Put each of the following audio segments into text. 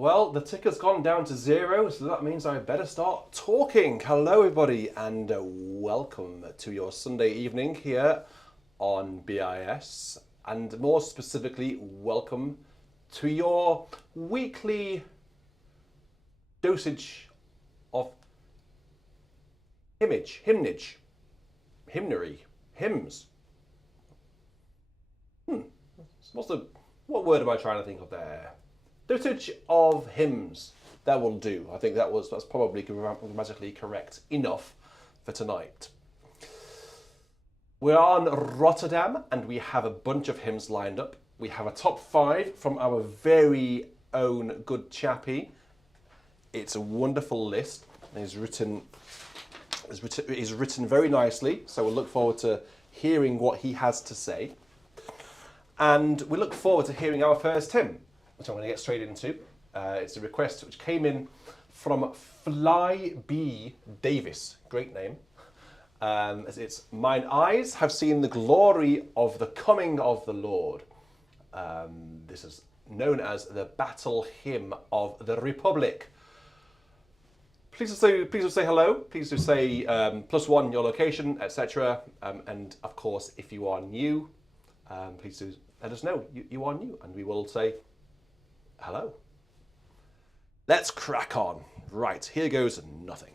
Well, the ticker's gone down to 0, so that means I better start talking. Hello, everybody, and welcome to your Sunday evening here on BIS, and more specifically, welcome to your weekly dosage of hymnage, hymnary, hymns. What word am I trying to think of there? Dosage of hymns. That will do. I think that's probably grammatically correct enough for tonight. We're on Rotterdam and we have a bunch of hymns lined up. We have a top 5 from our very own good chappie. It's a wonderful list. It's written very nicely, so we'll look forward to hearing what he has to say. And we look forward to hearing our first hymn, which I'm going to get straight into. It's a request which came in from Fly B. Davis. Great name. It's "Mine eyes have seen the glory of the coming of the Lord." This is known as the Battle Hymn of the Republic. Please do say hello. Please do say +1 your location, etc. And of course, if you are new, please do let us know you are new, and we will say hello. Let's crack on. Right, here goes nothing.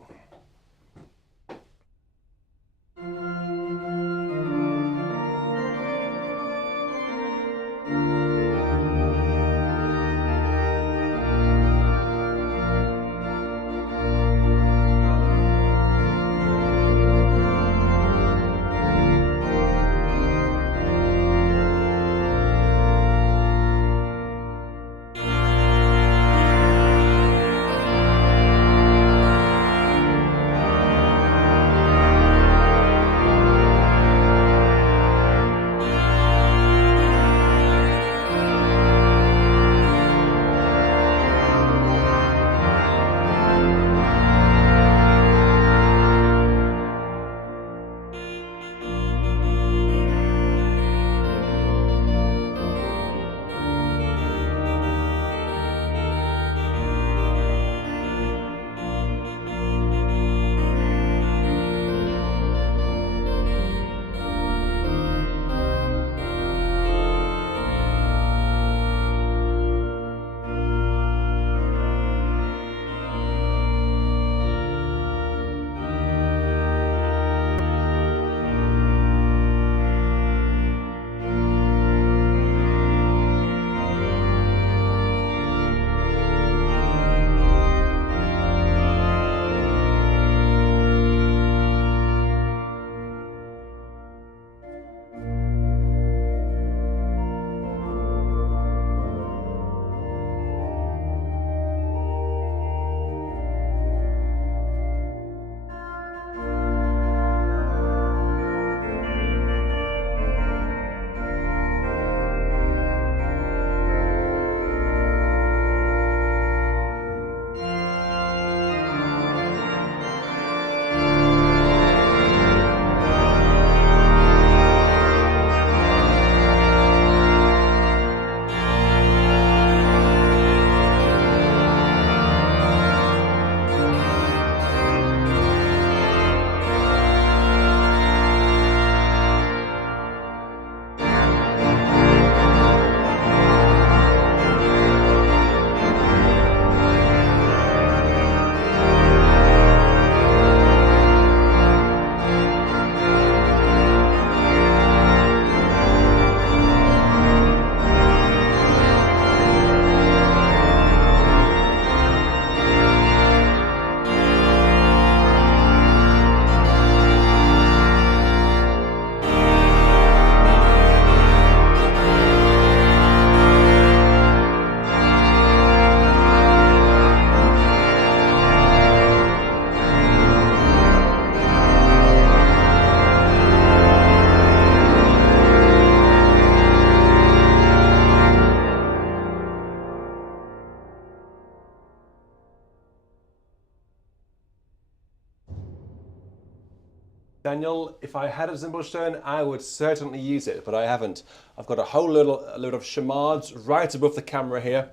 Daniel, if I had a Zimbelstern, I would certainly use it, but I haven't. I've got a whole load of chamards right above the camera here.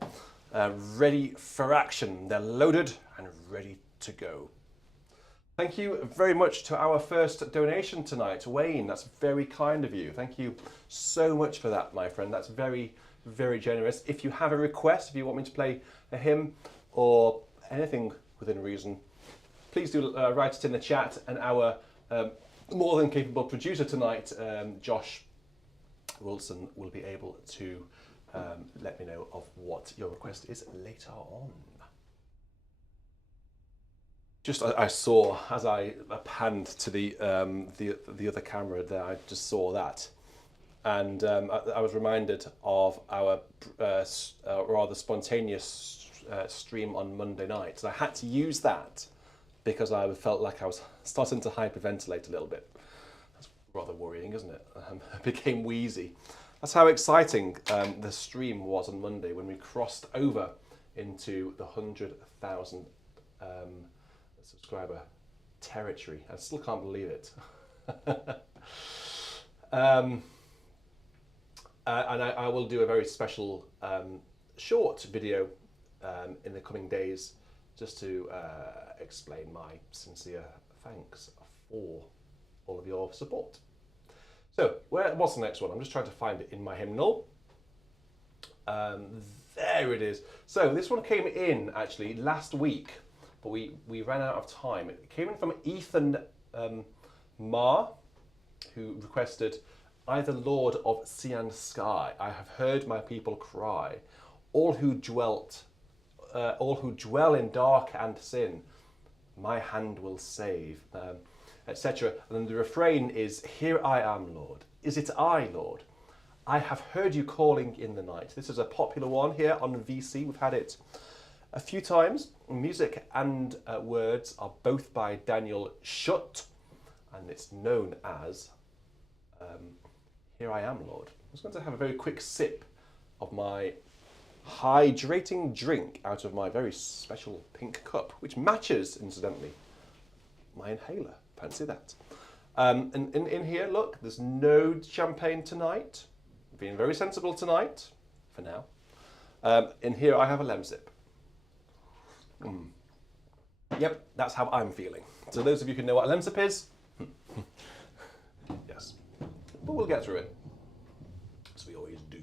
ready for action. They're loaded and ready to go. Thank you very much to our first donation tonight, Wayne. That's very kind of you. Thank you so much for that, my friend. That's very, very generous. If you have a request, if you want me to play a hymn or anything within reason, please do write it in the chat, and our more than capable producer tonight, Josh Wilson, will be able to let me know of what your request is later on. Just I saw, as I panned to the other camera there, I just saw that, and I was reminded of our rather spontaneous stream on Monday night. So I had to use that because I felt like I was starting to hyperventilate a little bit. That's rather worrying, isn't it? I became wheezy. That's how exciting the stream was on Monday when we crossed over into the 100,000 subscriber territory. I still can't believe it. And I will do a very special short video in the coming days just to explain my sincere thanks for all of your support. So, what's the next one? I'm just trying to find it in my hymnal. There it is. So this one came in actually last week, but we ran out of time. It came in from Ethan Marr, who requested, "I, the Lord of sea and sky, I have heard my people cry. All who dwell in dark and sin, my hand will save," etc. And then the refrain is, "Here I am, Lord. Is it I, Lord? I have heard you calling in the night." This is a popular one here on VC. We've had it a few times. Music and words are both by Daniel Schutt, and it's known as "Here I Am, Lord." I'm just going to have a very quick sip of my hydrating drink out of my very special pink cup, which matches, incidentally, my inhaler. Fancy that. And in here, look, there's no champagne tonight. Being very sensible tonight, for now. In here, I have a Lemsip. Yep, that's how I'm feeling. So those of you who know what a Lemsip is, yes. But we'll get through it, as we always do.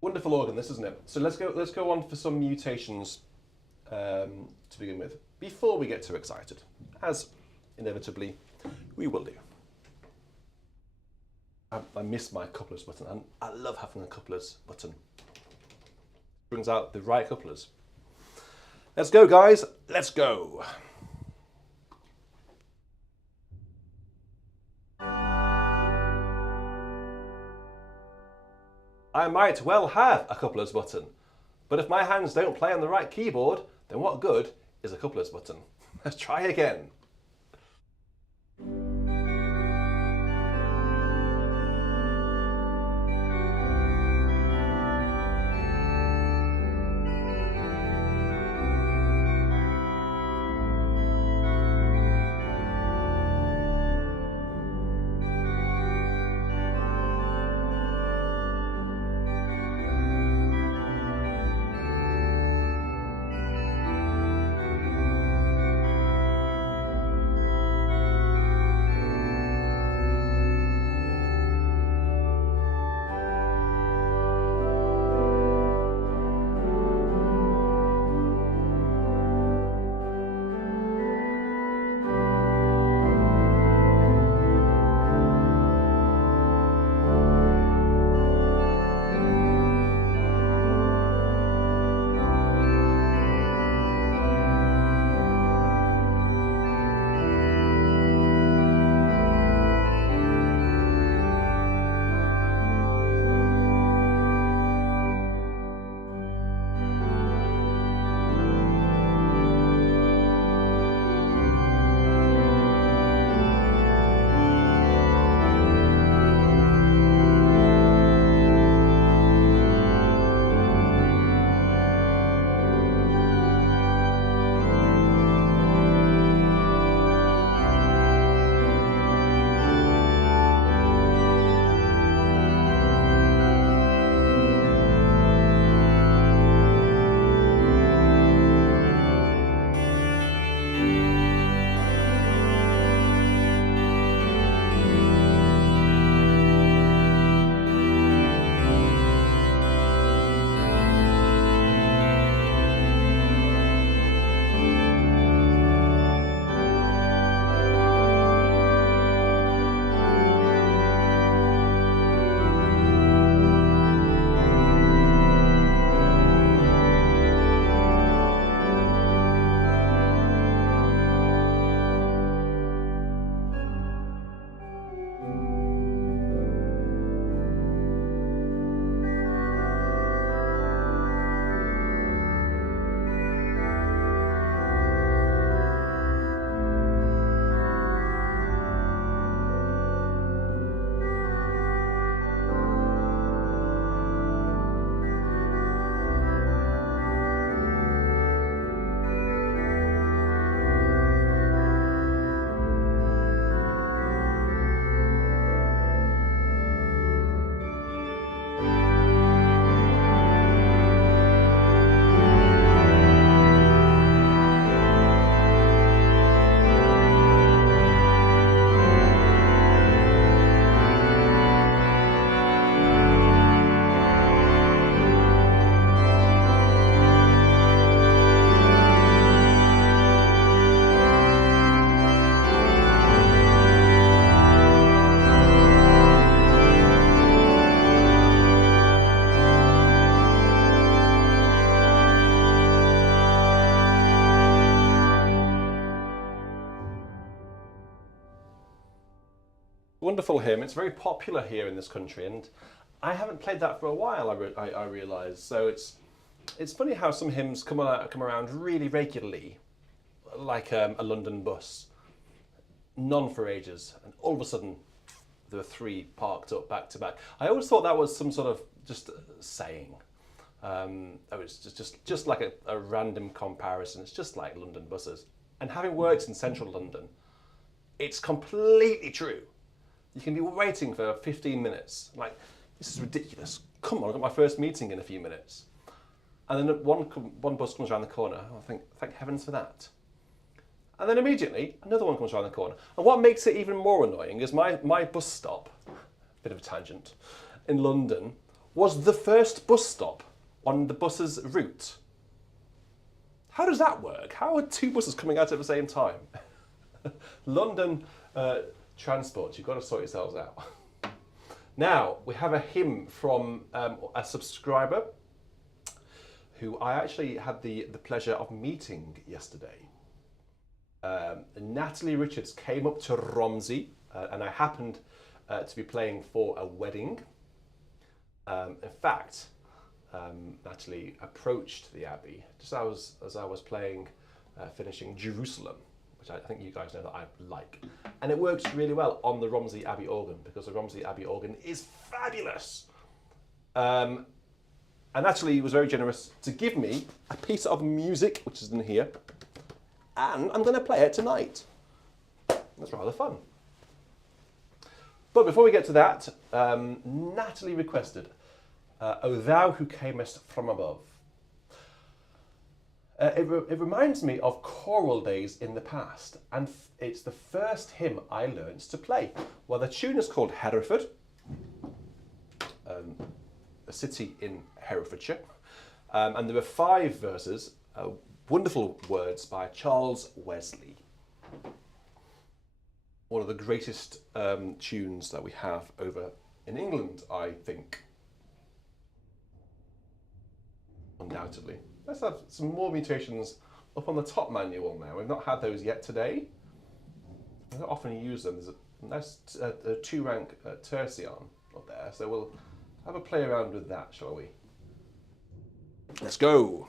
Wonderful organ, this, isn't it? So let's go on for some mutations to begin with, before we get too excited, as inevitably we will do. I miss my couplers button, and I love having a couplers button. Brings out the right couplers. Let's go, guys. Let's go. I might well have a couplers button, but if my hands don't play on the right keyboard, then what good is a couplers button? Let's try again. wonderful hymn. It's very popular here in this country, and I haven't played that for a while, I realise. So it's funny how some hymns come around really regularly, like a London bus. None for ages, and all of a sudden there were 3 parked up back to back. I always thought that was some sort of just saying. It was just like a random comparison. It's just like London buses. And having worked in central London, it's completely true. You can be waiting for 15 minutes. Like, this is ridiculous. Come on, I've got my first meeting in a few minutes. And then one bus comes around the corner. I think, thank heavens for that. And then immediately, another one comes around the corner. And what makes it even more annoying is my bus stop, bit of a tangent, in London, was the first bus stop on the bus's route. How does that work? How are 2 buses coming out at the same time? London transport, you've got to sort yourselves out. Now, we have a hymn from a subscriber who I actually had the pleasure of meeting yesterday. Natalie Richards came up to Romsey, and I happened to be playing for a wedding. In fact, Natalie approached the Abbey just as I was playing, finishing Jerusalem, which I think you guys know that I like. And it works really well on the Romsey Abbey organ, because the Romsey Abbey organ is fabulous. And Natalie was very generous to give me a piece of music, which is in here, and I'm going to play it tonight. That's rather fun. But before we get to that, Natalie requested O Thou Who Camest from Above. It reminds me of choral days in the past, and it's the first hymn I learned to play. Well, the tune is called Hereford, a city in Herefordshire, and there are 5 verses, wonderful words by Charles Wesley. One of the greatest tunes that we have over in England, I think. Undoubtedly. Let's have some more mutations up on the top manual now. We've not had those yet today. I don't often use them. There's a nice 2-rank tertian up there, so we'll have a play around with that, shall we? Let's go.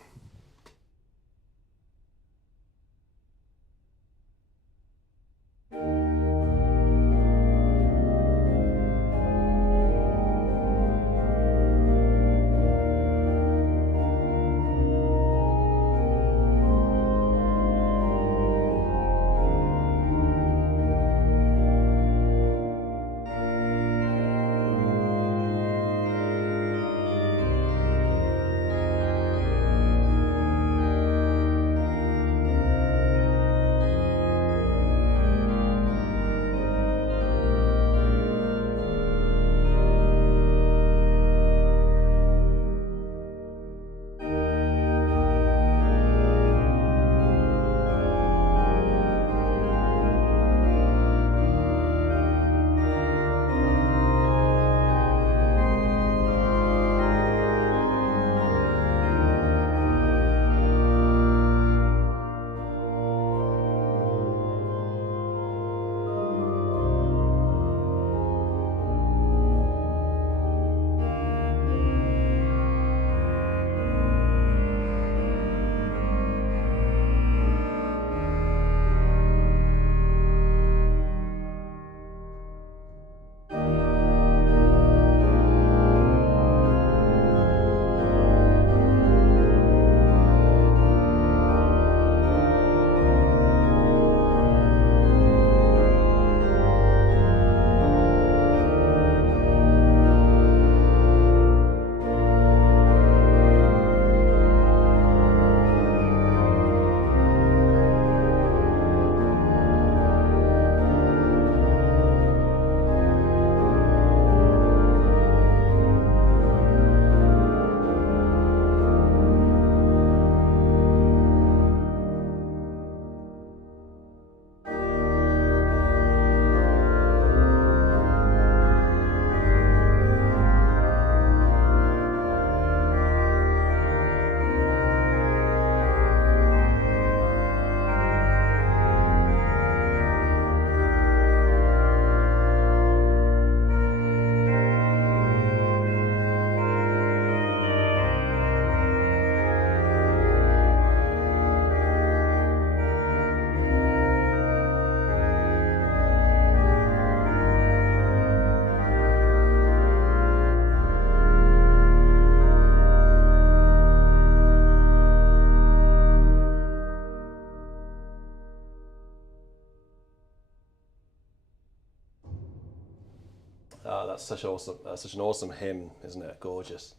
That's such an awesome hymn, isn't it? Gorgeous.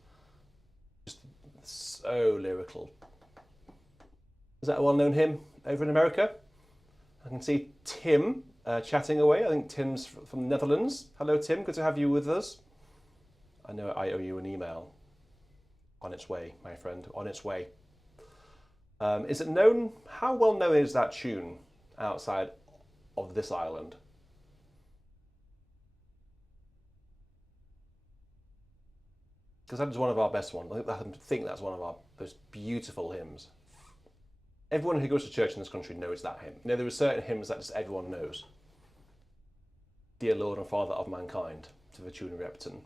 Just so lyrical. Is that a well-known hymn over in America? I can see Tim chatting away. I think Tim's from the Netherlands. Hello, Tim. Good to have you with us. I know I owe you an email. On its way, my friend. On its way. Is it known? How well known is that tune outside of this island? Because that is one of our best ones. I think that's one of our most beautiful hymns. Everyone who goes to church in this country knows that hymn. You know, there are certain hymns that just everyone knows. Dear Lord and Father of Mankind, to the tune of Repton.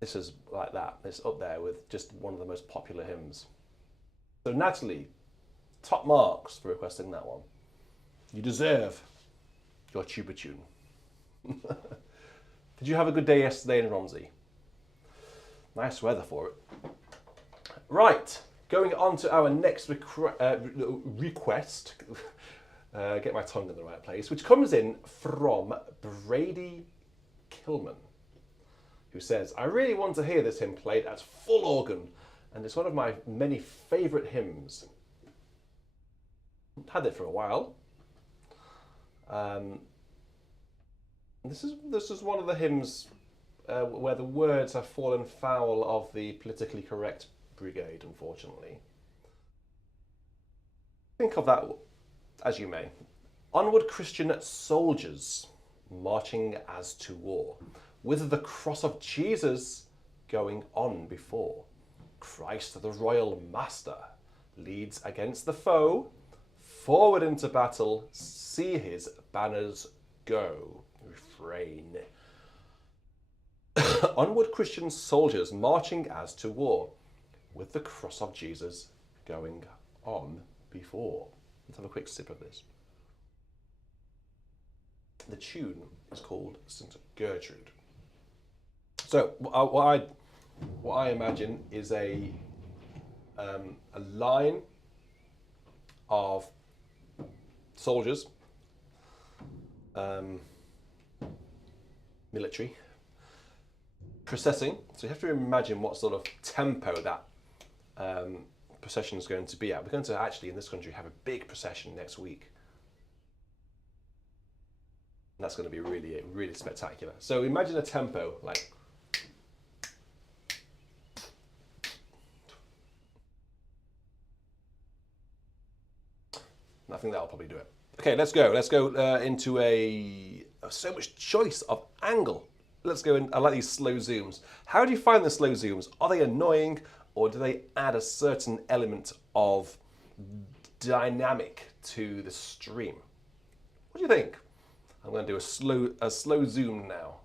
This is like that. It's up there with just one of the most popular hymns. So Natalie, top marks for requesting that one. You deserve your tuba tune. Did you have a good day yesterday in Romsey? Nice weather for it. Right, going on to our next request. Get my tongue in the right place, which comes in from Brady Kilman, who says, I really want to hear this hymn played at full organ, and it's one of my many favourite hymns. I've had it for a while. This is one of the hymns where the words have fallen foul of the politically correct brigade, unfortunately. Think of that as you may. Onward Christian soldiers marching as to war, with the cross of Jesus going on before. Christ the royal master leads against the foe, forward into battle, see his banners go. Refrain. Onward Christian soldiers marching as to war, with the cross of Jesus going on before. Let's have a quick sip of this. The tune is called St Gertrude. So what I imagine is a line of soldiers, military, processing. So you have to imagine what sort of tempo that procession is going to be at. We're going to actually, in this country, have a big procession next week. And that's going to be really, really spectacular. So imagine a tempo like. I think that'll probably do it. Okay, let's go. Let's go into so much choice of angle. Let's go in. I like these slow zooms. How do you find the slow zooms? Are they annoying, or do they add a certain element of dynamic to the stream? What do you think? I'm going to do a slow zoom now.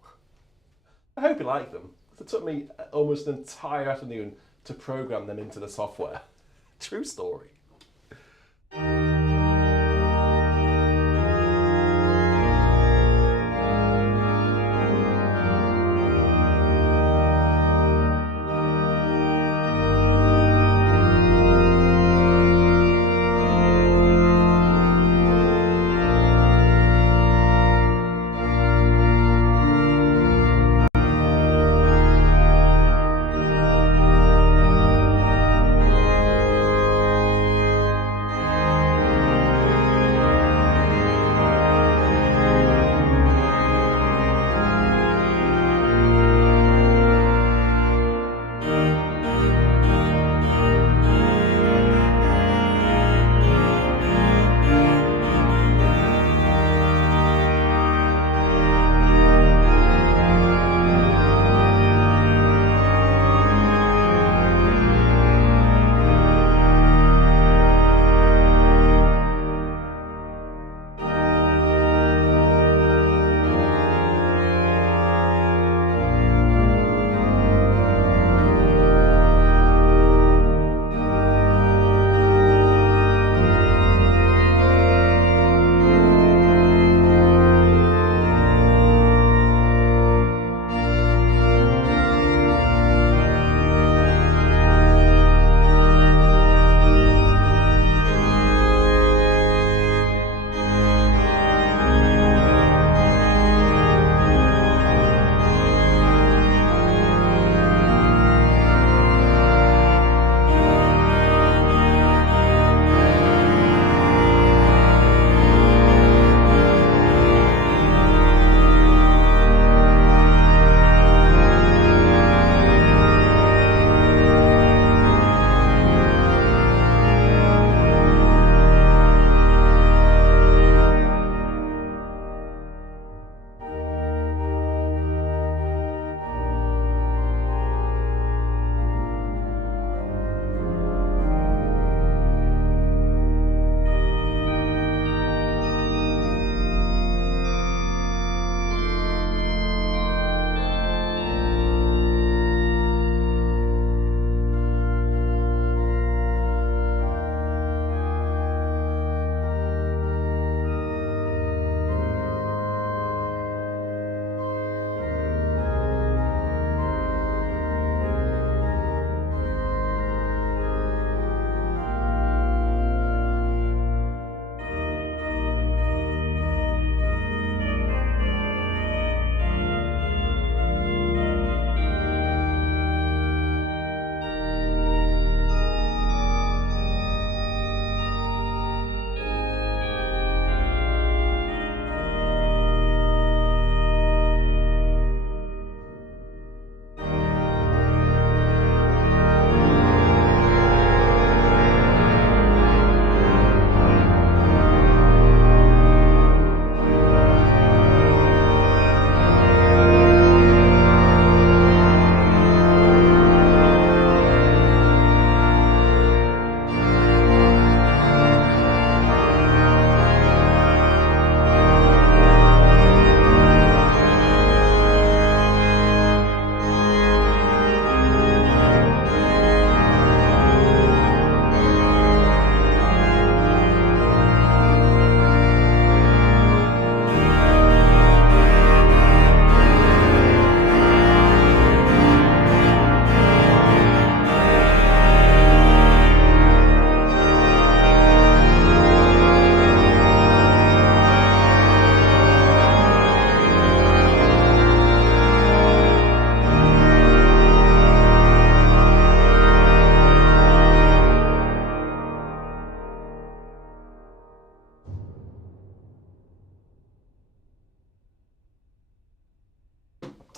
I hope you like them. It took me almost an entire afternoon to program them into the software. True story.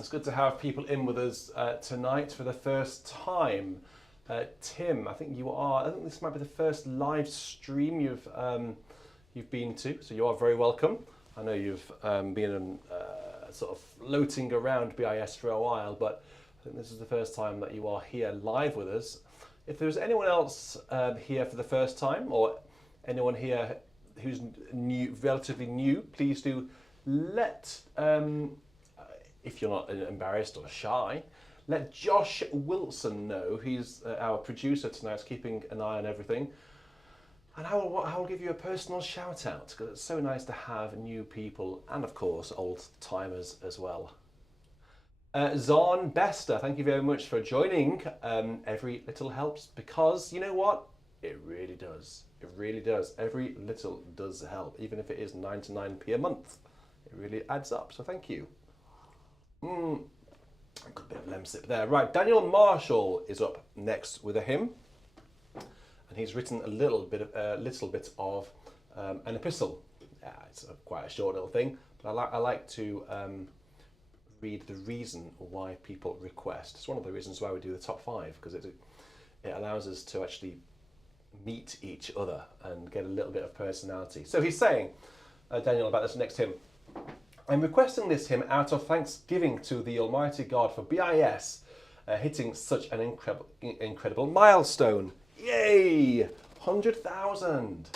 It's good to have people in with us tonight for the first time. Tim, I think this might be the first live stream you've been to, so you are very welcome. I know you've been sort of floating around BIS for a while, but I think this is the first time that you are here live with us. If there's anyone else here for the first time, or anyone here who's new, relatively new, please do let, if you're not embarrassed or shy, let Josh Wilson know. He's our producer tonight, keeping an eye on everything. And I will give you a personal shout out, because it's so nice to have new people and, of course, old timers as well. Zorn Bester, thank you very much for joining. Every little helps, because you know what? It really does. It really does. Every little does help, even if it is 99p a month. It really adds up, so thank you. A good bit of lemsip there. Right, Daniel Marshall is up next with a hymn, and he's written a little bit of an epistle. Yeah, it's quite a short little thing, but I like to read the reason why people request. It's one of the reasons why we do the top 5, because it allows us to actually meet each other and get a little bit of personality. So he's saying, Daniel, about this next hymn. I'm requesting this hymn out of thanksgiving to the Almighty God for BIS hitting such an incredible milestone. Yay! 100,000!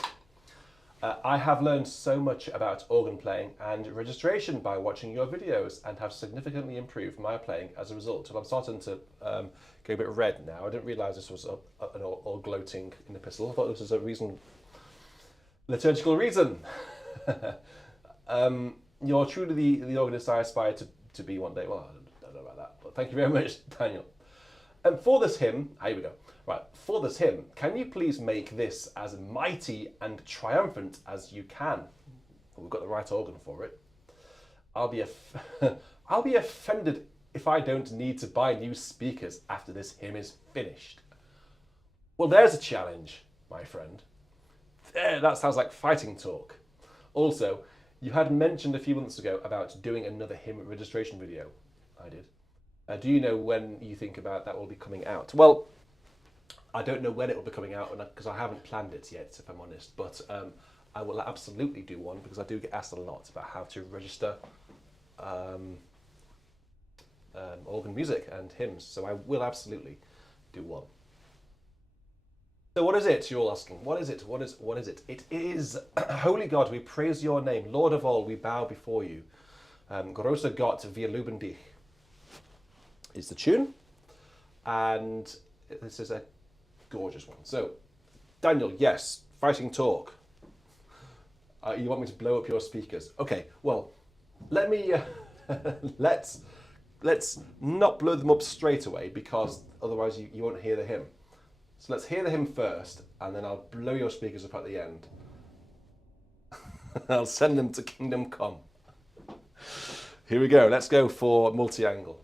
I have learned so much about organ playing and registration by watching your videos, and have significantly improved my playing as a result. Well, I'm starting to go a bit red now. I didn't realise this was an all gloating in the epistle. I thought this was a liturgical reason. You're truly the organist I aspire to be one day. Well, I don't know about that, but thank you very much, Daniel. And for this hymn, here we go. Right, for this hymn, can you please make this as mighty and triumphant as you can? Well, we've got the right organ for it. I'll be offended if I don't need to buy new speakers after this hymn is finished. Well, there's a challenge, my friend. There, that sounds like fighting talk. Also, you had mentioned a few months ago about doing another hymn registration video. I did. Do you know when you think about that will be coming out? Well, I don't know when it will be coming out, because I haven't planned it yet, if I'm honest. But I will absolutely do one, because I do get asked a lot about how to register organ music and hymns. So I will absolutely do one. So what is it, you're all asking? What is it? What is it? It is, Holy God, we praise your name. Lord of all, we bow before you. Großer Gott, wir loben dich is the tune. And this is a gorgeous one. So, Daniel, yes, fighting talk. You want me to blow up your speakers? Okay, well, let me, let's not blow them up straight away, because otherwise you won't hear the hymn. So let's hear the hymn first, and then I'll blow your speakers up at the end. I'll send them to Kingdom Come. Here we go. Let's go for multi-angle.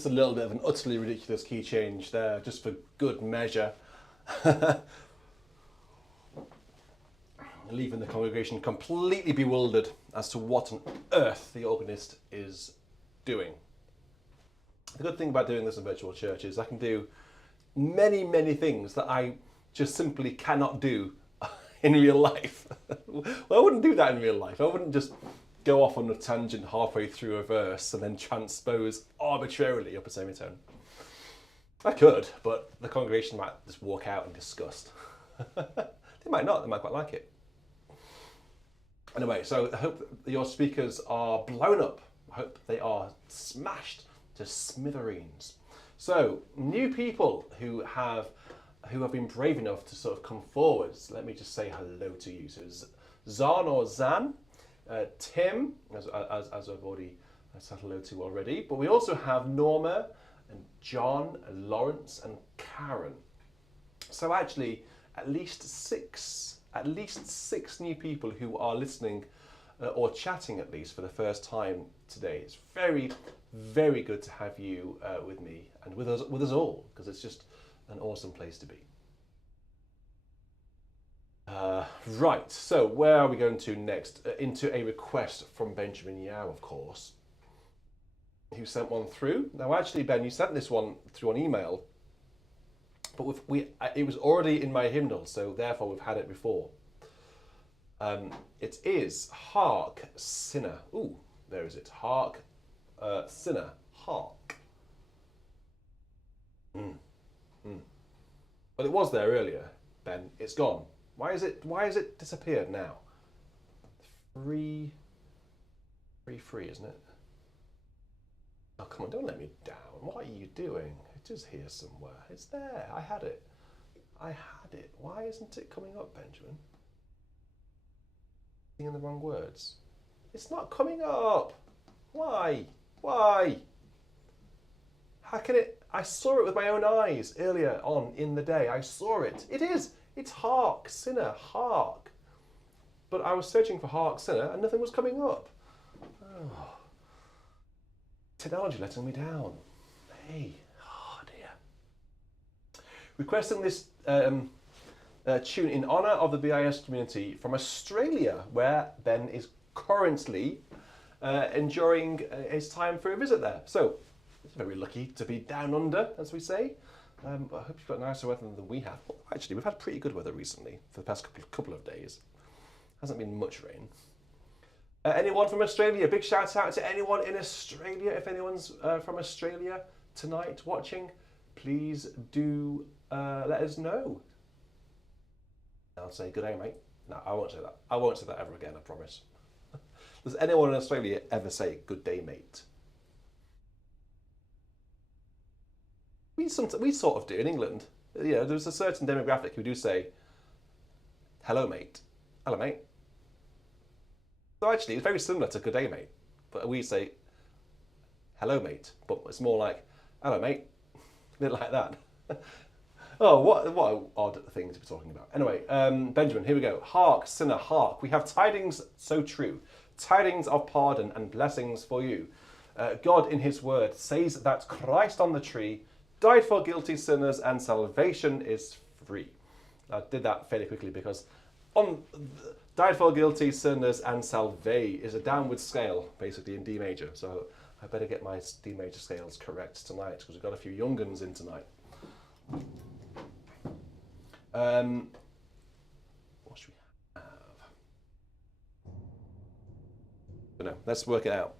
There's a little bit of an utterly ridiculous key change there, just for good measure. Leaving the congregation completely bewildered as to what on earth the organist is doing. The good thing about doing this in virtual church is I can do many, many things that I just simply cannot do in real life. Well, I wouldn't do that in real life. I wouldn't just go off on a tangent halfway through a verse and then transpose arbitrarily up a semitone. I could, but the congregation might just walk out in disgust. They might not, they might quite like it. Anyway, so I hope that your speakers are blown up. I hope they are smashed to smithereens. So, new people who have been brave enough to sort of come forwards, let me just say hello to you. So, Zan or Zan, Tim, as I've already said hello to already, but we also have Norma and John, and Lawrence and Karen. So actually, at least six new people who are listening or chatting at least for the first time today. It's very, very good to have you with me and with us all, because it's just an awesome place to be. Right, so where are we going to next? Into a request from Benjamin Yao, of course, who sent one through. Now actually, Ben, you sent this one through on email, but it was already in my hymnal, so therefore we've had it before. It is Hark, Sinner. Ooh, there is it. Hark, Sinner. Hark. Well, it was there earlier, Ben. It's gone. Why is it disappeared now? Free, isn't it? Oh, come on, don't let me down. What are you doing? It is here somewhere. It's there. I had it. Why isn't it coming up, Benjamin? Singing the wrong words. It's not coming up. Why? How can it? I saw it with my own eyes earlier on in the day. I saw it. It is. It's Hark, Sinner, Hark. But I was searching for Hark, Sinner, and nothing was coming up. Oh. Technology letting me down. Hey, oh dear. Requesting this tune in honour of the BIS community from Australia, where Ben is currently enjoying his time for a visit there. So, it's very lucky to be down under, as we say. I hope you've got nicer weather than we have. Well, actually, we've had pretty good weather recently for the past couple of days. Hasn't been much rain. Anyone from Australia? Big shout out to anyone in Australia. If anyone's from Australia tonight watching, please do let us know. I'll say good day, mate. No, I won't say that. I won't say that ever again, I promise. Does anyone in Australia ever say good day, mate? We sort of do in England. You know, there's a certain demographic who do say, hello, mate. Hello, mate. So actually, it's very similar to good day, mate. But we say, hello, mate. But it's more like, hello, mate. A bit like that. Oh, what an odd thing to be talking about. Anyway, Benjamin, here we go. Hark, sinner, hark. We have tidings so true. Tidings of pardon and blessings for you. God in his word says that Christ on the tree died for guilty sinners and salvation is free. I did that fairly quickly because died for guilty sinners and salve is a downward scale, basically in D major. So I better get my D major scales correct tonight because we've got a few young guns in tonight. What should we have? But no, let's work it out.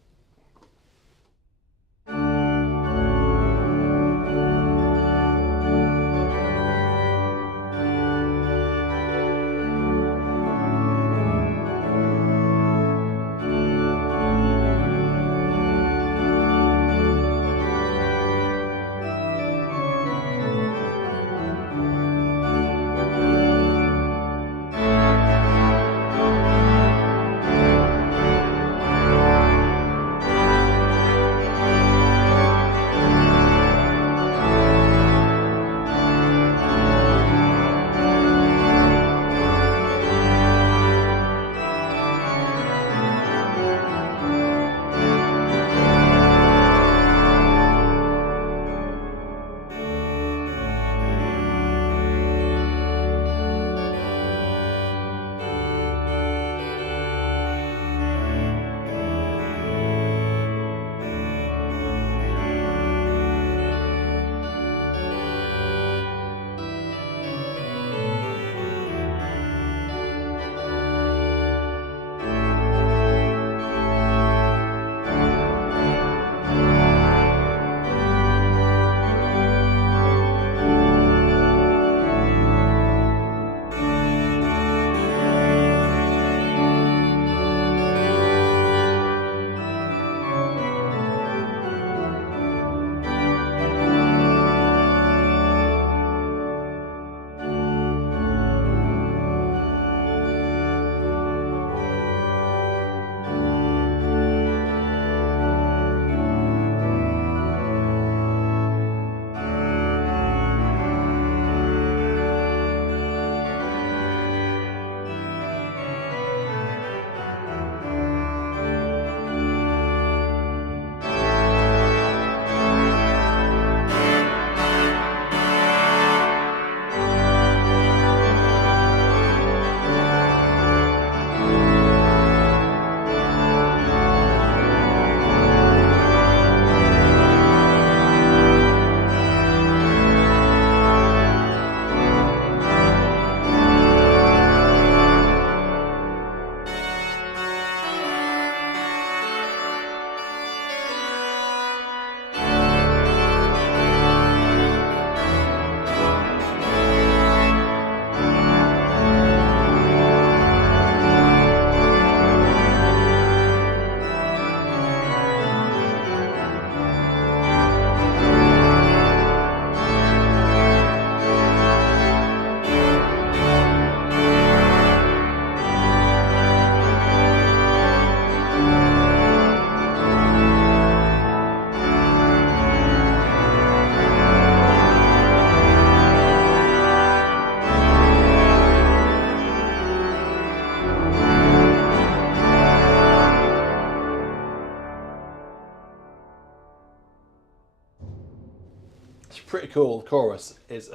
cool. The chorus is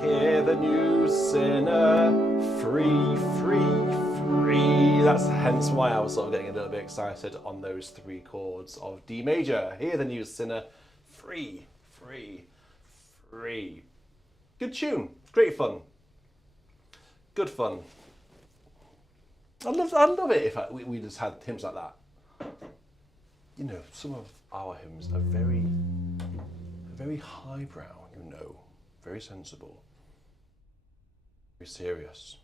hear the new sinner, free, free, free. That's hence why I was sort of getting a little bit excited on those 3 chords of D major. Hear the new sinner, free, free, free. Good tune. Great fun. Good fun. I'd love it if we just had hymns like that. You know, some of our hymns are very highbrow, you know, very sensible, very serious.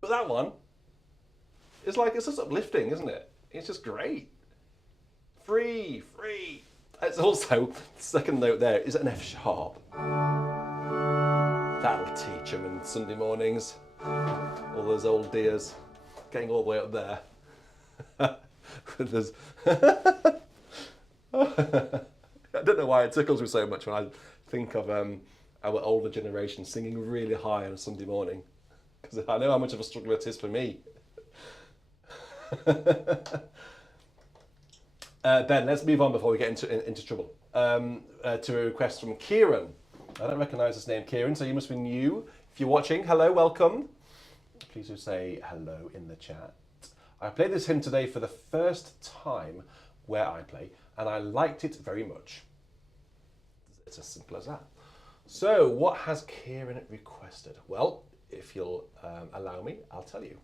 But that one is like, it's just uplifting, isn't it? It's just great. Free, free. It's also, the second note there is an F sharp. That'll teach them in Sunday mornings. All those old dears getting all the way up there. There's I don't know why it tickles me so much when I think of our older generation singing really high on a Sunday morning, because I know how much of a struggle it is for me. Ben, let's move on before we get into trouble. To a request from Kieran. I don't recognise this name, Kieran, so you must be new. If you're watching, hello, welcome. Please do say hello in the chat. I played this hymn today for the first time where I play, and I liked it very much. It's as simple as that. So, what has Kieran requested? Well, if you'll allow me, I'll tell you.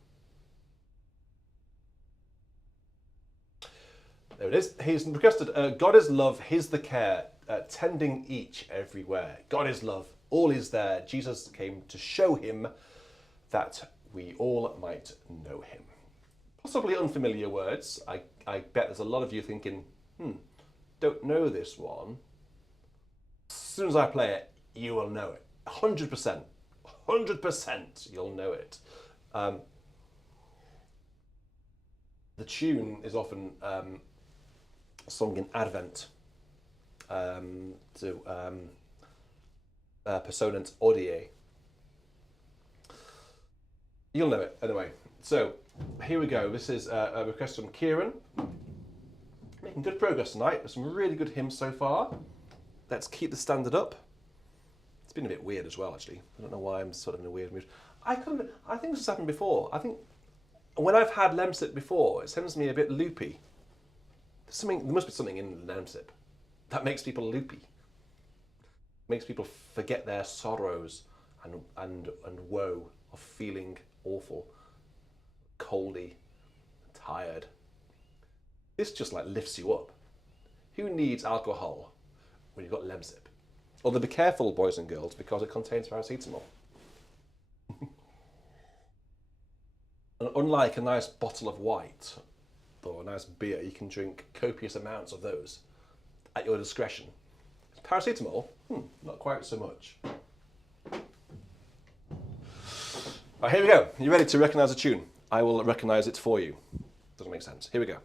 There it is. He's requested, God is love, his the care, tending each everywhere. God is love, all is there. Jesus came to show him that we all might know him. Possibly unfamiliar words. I bet there's a lot of you thinking, don't know this one. As soon as I play it, you will know it. 100%. 100% you'll know it. The tune is often sung in Advent to Personent, Hodie. You'll know it anyway. So here we go. This is a request from Kieran. Making good progress tonight. There's some really good hymns so far. Let's keep the standard up. It's been a bit weird as well, actually. I don't know why I'm sort of in a weird mood. I think this has happened before. I think when I've had Lemsip before, it sends me a bit loopy. There must be something in Lemsip that makes people loopy. Makes people forget their sorrows and woe of feeling awful, coldy, tired. This just like lifts you up. Who needs alcohol when you've got Lemsip? Although be careful, boys and girls, because it contains paracetamol. And unlike a nice bottle of white or a nice beer, you can drink copious amounts of those at your discretion. Paracetamol, not quite so much. Right, here we go. You ready to recognise a tune? I will recognise it for you. Doesn't make sense. Here we go.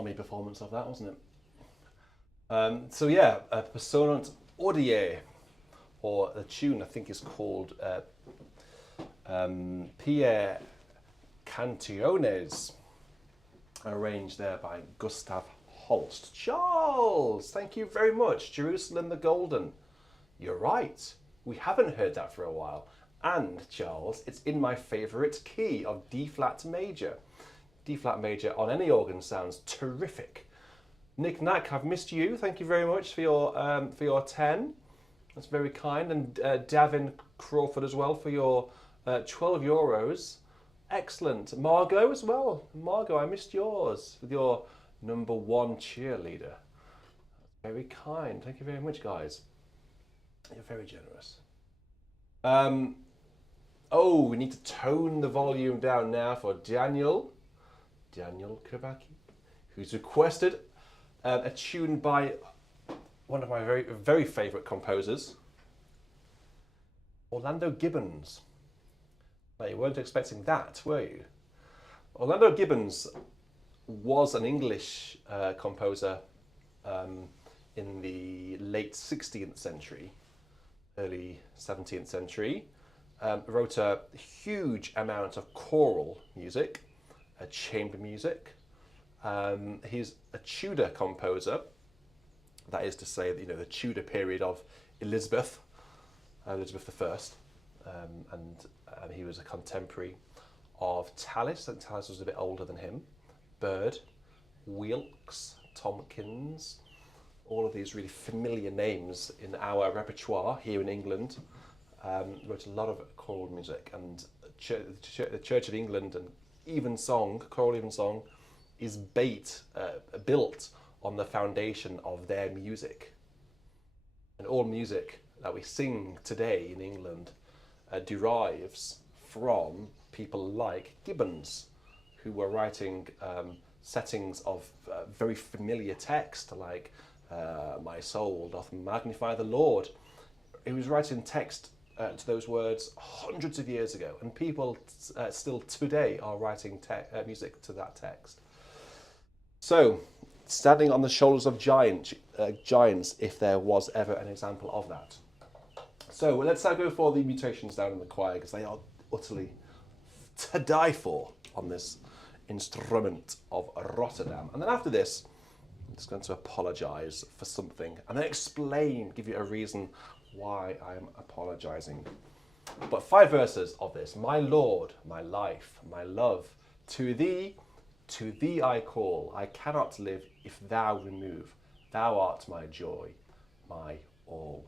army performance of that, wasn't it? So yeah, Personent Hodie, or the tune I think is called Piae Cantiones, arranged there by Gustav Holst. Charles, thank you very much. Jerusalem the Golden. You're right. We haven't heard that for a while. And Charles, it's in my favourite key of D flat major. D flat major on any organ sounds terrific. Nick Knack, I've missed you. Thank you very much for your 10. That's very kind. And Davin Crawford as well for your 12 euros. Excellent. Margot as well. Margot, I missed yours with your #1 cheerleader. Very kind. Thank you very much, guys. You're very generous. Oh, we need to tone the volume down now for Daniel Kibaki, who's requested a tune by one of my very, very favourite composers, Orlando Gibbons. Now, you weren't expecting that, were you? Orlando Gibbons was an English composer in the late 16th century, early 17th century. Wrote a huge amount of choral music, chamber music. He's a Tudor composer. That is to say, that, the Tudor period of Elizabeth I, and he was a contemporary of Tallis. I think Tallis was a bit older than him. Byrd, Wilkes, Tomkins, all of these really familiar names in our repertoire here in England. Wrote a lot of choral music, and the Church of England and evensong, choral evensong, is built on the foundation of their music. And all music that we sing today in England derives from people like Gibbons, who were writing settings of very familiar text, like "My soul doth magnify the Lord." He was writing text to those words hundreds of years ago, and people still today are writing music to that text. So, standing on the shoulders of giants, if there was ever an example of that. So let's now go for the mutations down in the choir, because they are utterly to die for on this instrument of Rotterdam. And then after this, I'm just going to apologise for something, and then explain, give you a reason why I am apologising. But 5 verses of this. My Lord, my life, my love, to thee I call. I cannot live if thou remove. Thou art my joy, my all.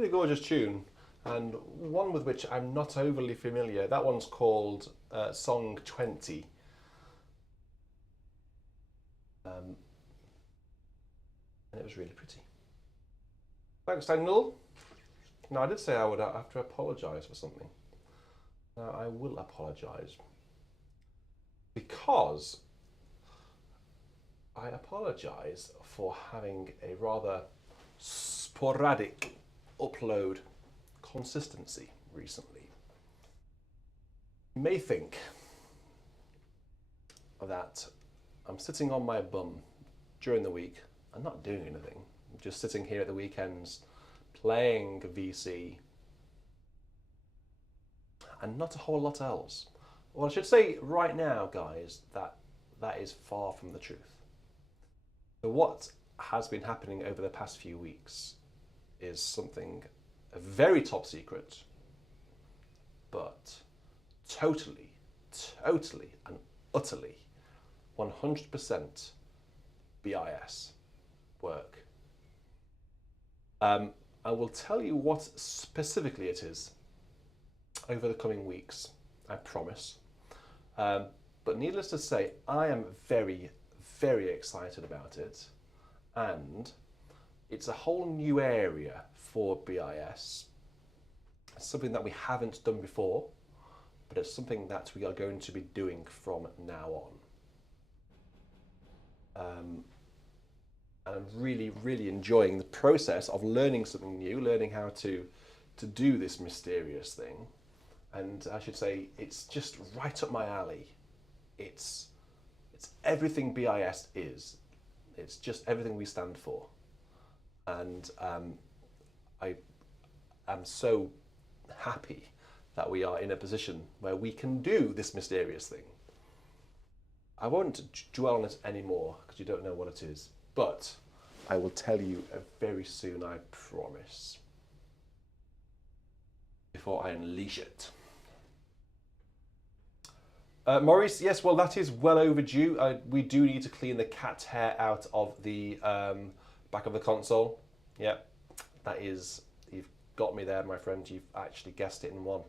really gorgeous tune, and one with which I'm not overly familiar. That one's called Song 20. And it was really pretty. Thanks, Daniel. Now, I did say I would have to apologise for something. Now, I will apologise. Because I apologise for having a rather sporadic upload consistency recently. You may think that I'm sitting on my bum during the week and not doing anything. I'm just sitting here at the weekends playing VC and not a whole lot else. Well, I should say right now, guys, that is far from the truth. So what has been happening over the past few weeks is something very top secret, but totally and utterly 100% BIS work. I will tell you what specifically it is over the coming weeks, I promise. But needless to say, I am very, very excited about it. And it's a whole new area for BIS. It's something that we haven't done before, but it's something that we are going to be doing from now on. And I'm really, really enjoying the process of learning something new, learning how to do this mysterious thing. And I should say, it's just right up my alley. It's everything BIS is. It's just everything we stand for. And I am so happy that we are in a position where we can do this mysterious thing. I won't dwell on it anymore because you don't know what it is, but I will tell you very soon, I promise, before I unleash it. Maurice, yes, well, that is well overdue. We do need to clean the cat hair out of the back of the console. Yeah, that is, you've got me there, my friend. You've actually guessed it in one.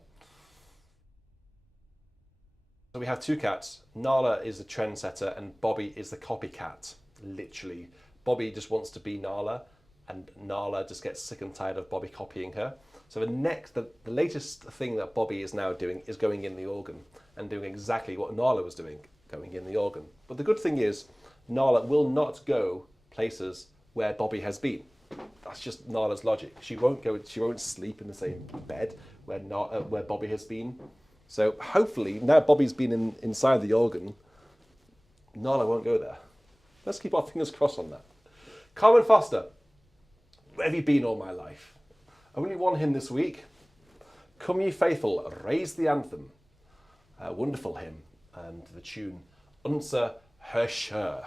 So we have two cats. Nala is the trendsetter and Bobby is the copycat, literally. Bobby just wants to be Nala and Nala just gets sick and tired of Bobby copying her. So the latest thing that Bobby is now doing is going in the organ and doing exactly what Nala was doing, going in the organ. But the good thing is, Nala will not go places where Bobby has been. That's just Nala's logic. She won't sleep in the same bed where Bobby has been. So hopefully, now Bobby's been inside the organ, Nala won't go there. Let's keep our fingers crossed on that. Carmen Foster, where have you been all my life? Only one hymn this week. Come ye faithful, raise the anthem. A wonderful hymn, and the tune Unser Herrscher.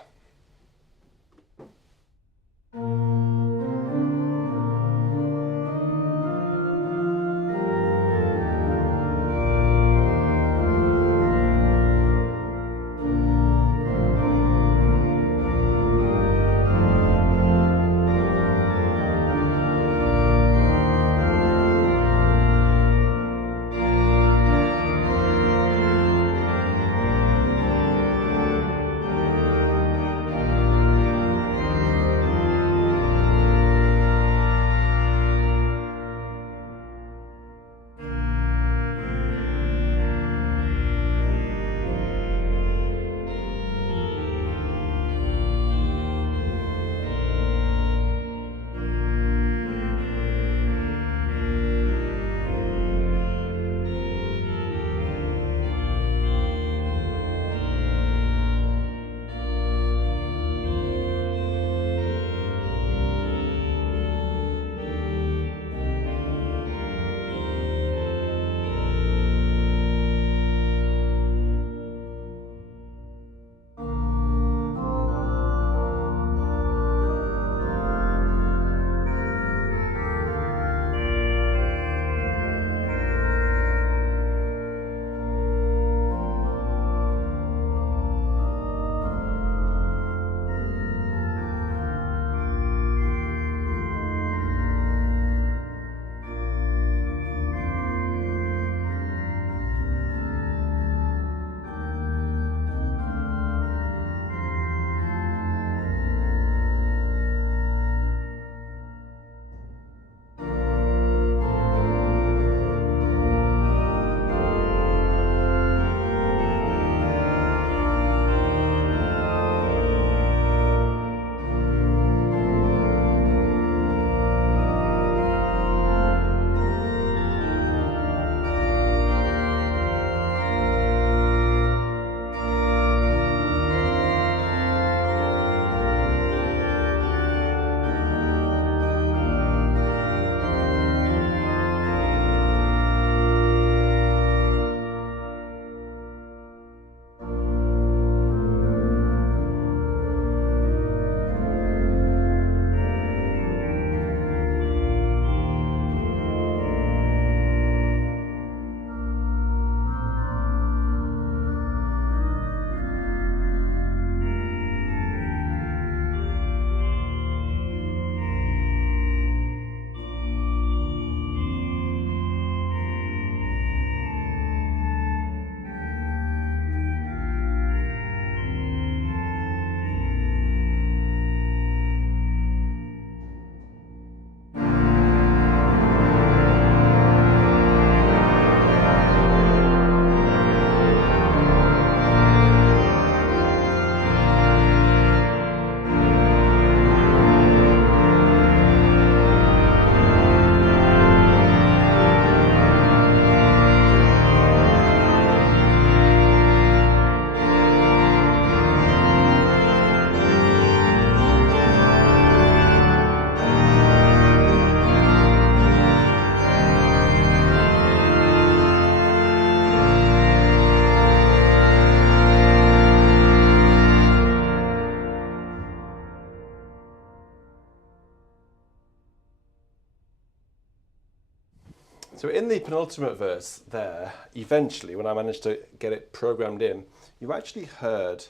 So in the penultimate verse there, eventually, when I managed to get it programmed in, you actually heard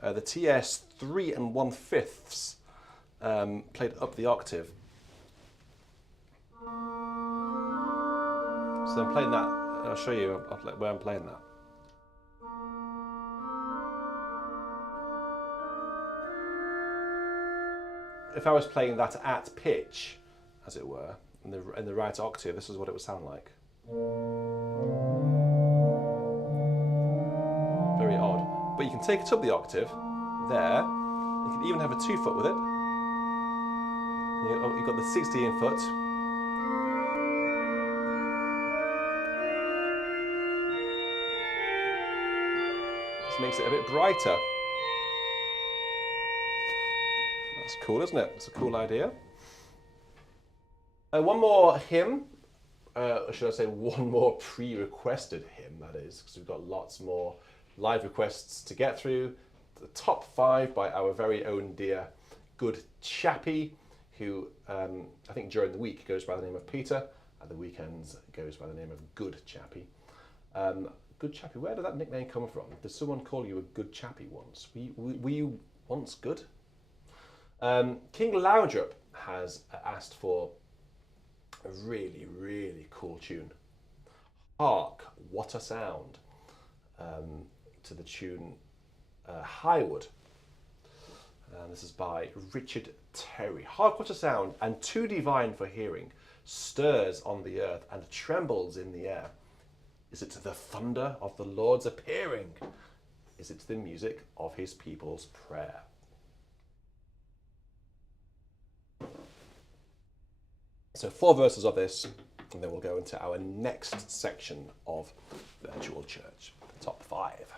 the TS 3 1/5 played up the octave. So I'm playing that. I'll show you where I'm playing that. If I was playing that at pitch, as it were, in the right octave, this is what it would sound like. Very odd. But you can take it up the octave there. You can even have a 2-foot with it. You've got the 16-foot. This makes it a bit brighter. That's cool, isn't it? It's a cool idea. One more hymn, or should I say one more pre-requested hymn, that is, because we've got lots more live requests to get through. The top 5 by our very own dear Good Chappie, who I think during the week goes by the name of Peter, at the weekends goes by the name of Good Chappie. Good Chappie, where did that nickname come from? Did someone call you a Good Chappie once? Were you once good? King Loudrup has asked for a really, really cool tune. Hark, what a sound, to the tune Highwood. This is by Richard Terry. Hark, what a sound, and too divine for hearing, stirs on the earth and trembles in the air. Is it the thunder of the Lord's appearing? Is it the music of his people's prayer? So 4 verses of this, and then we'll go into our next section of Virtual Church, the top 5.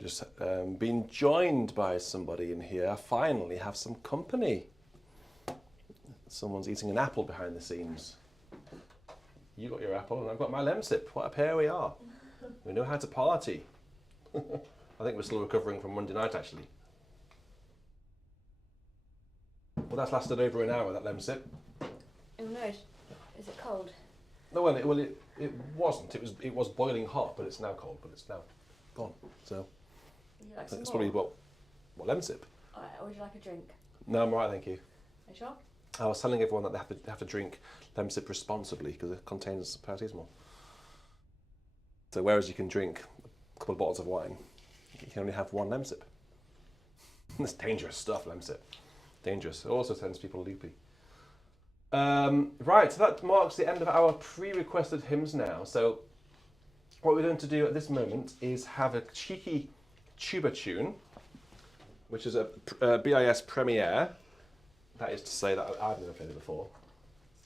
Just been joined by somebody in here. I finally have some company. Someone's eating an apple behind the scenes. You got your apple and I've got my lemsip. What a pair we are. We know how to party. I think we're still recovering from Monday night, actually. Well, that's lasted over an hour, that lemsip. Oh no, is it cold? No, well, it wasn't. It was boiling hot, but it's now cold. But it's now gone. So Would you like I think some it's more? probably what lemsip. Alright, or would you like a drink? No, I'm all right, thank you. Are you sure? I was telling everyone that they have to drink lemsip responsibly because it contains paracetamol. So whereas you can drink a couple of bottles of wine, you can only have one lemsip. It's dangerous stuff, lemsip. Dangerous. It also sends people loopy. Right, so that marks the end of our pre-requested hymns now. So what we're going to do at this moment is have a cheeky tuba tune, which is a BIS premiere. That is to say that I've never played it before.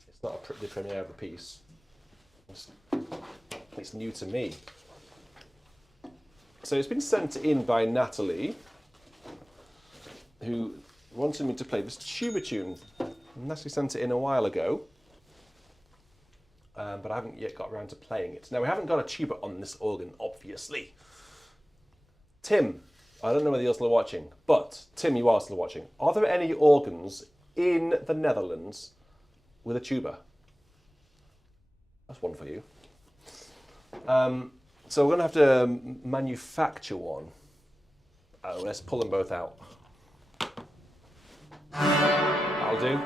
It's not the premiere of the piece. It's new to me. So it's been sent in by Natalie, who wanted me to play this tuba tune. Natalie sent it in a while ago, but I haven't yet got around to playing it. Now, we haven't got a tuba on this organ, obviously. Tim, I don't know whether you're still watching, but Tim, you are still watching. Are there any organs in the Netherlands with a tuba? That's one for you. So we're going to have to manufacture one. Oh, let's pull them both out. That'll do.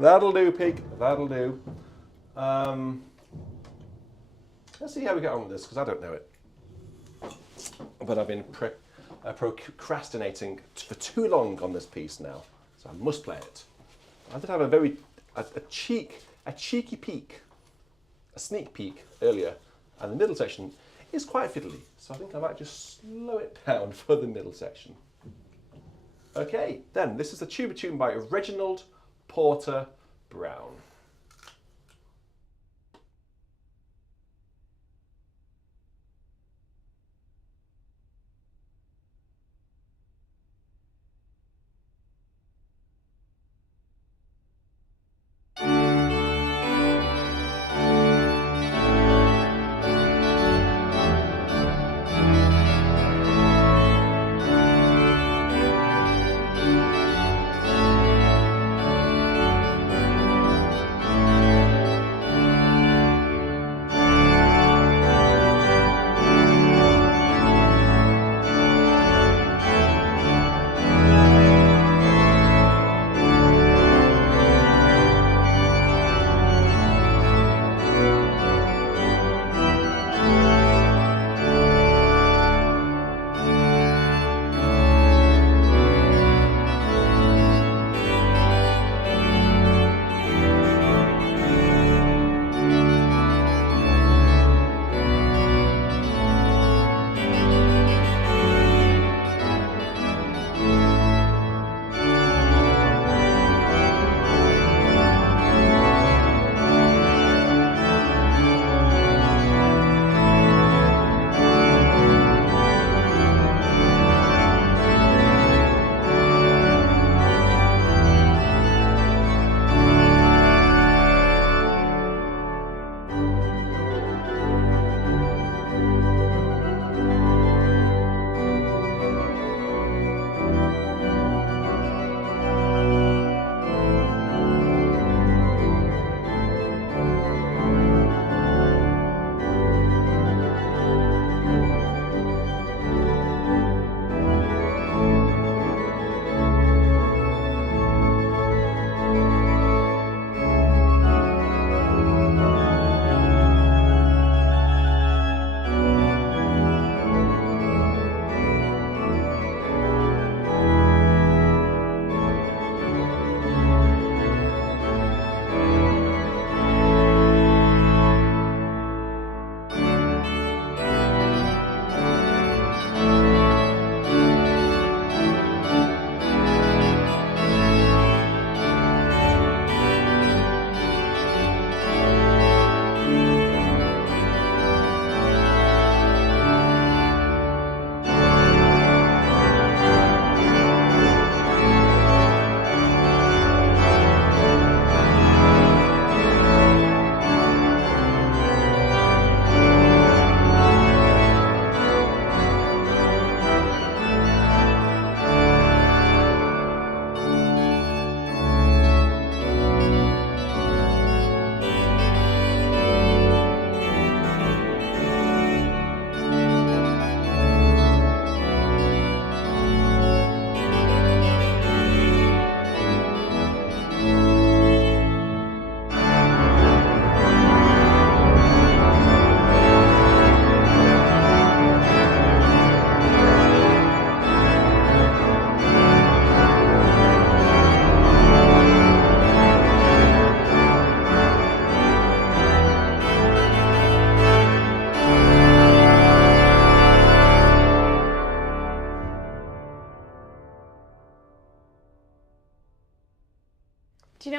That'll do, pig. That'll do. Let's see how we get on with this, because I don't know it. But I've been procrastinating for too long on this piece now, so I must play it. I did have a cheeky peek, a sneak peek earlier, and the middle section is quite fiddly, so I think I might just slow it down for the middle section. Okay, then this is the tuba tune by Reginal Porter-Brown.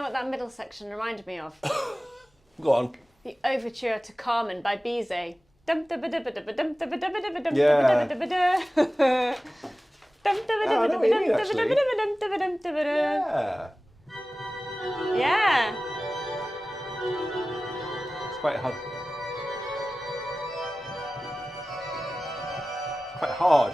what that middle section reminded me of? Go on. The Overture to Carmen by Bizet. Yeah. I know what you mean, actually. Yeah. Yeah. It's quite hard. It's quite hard.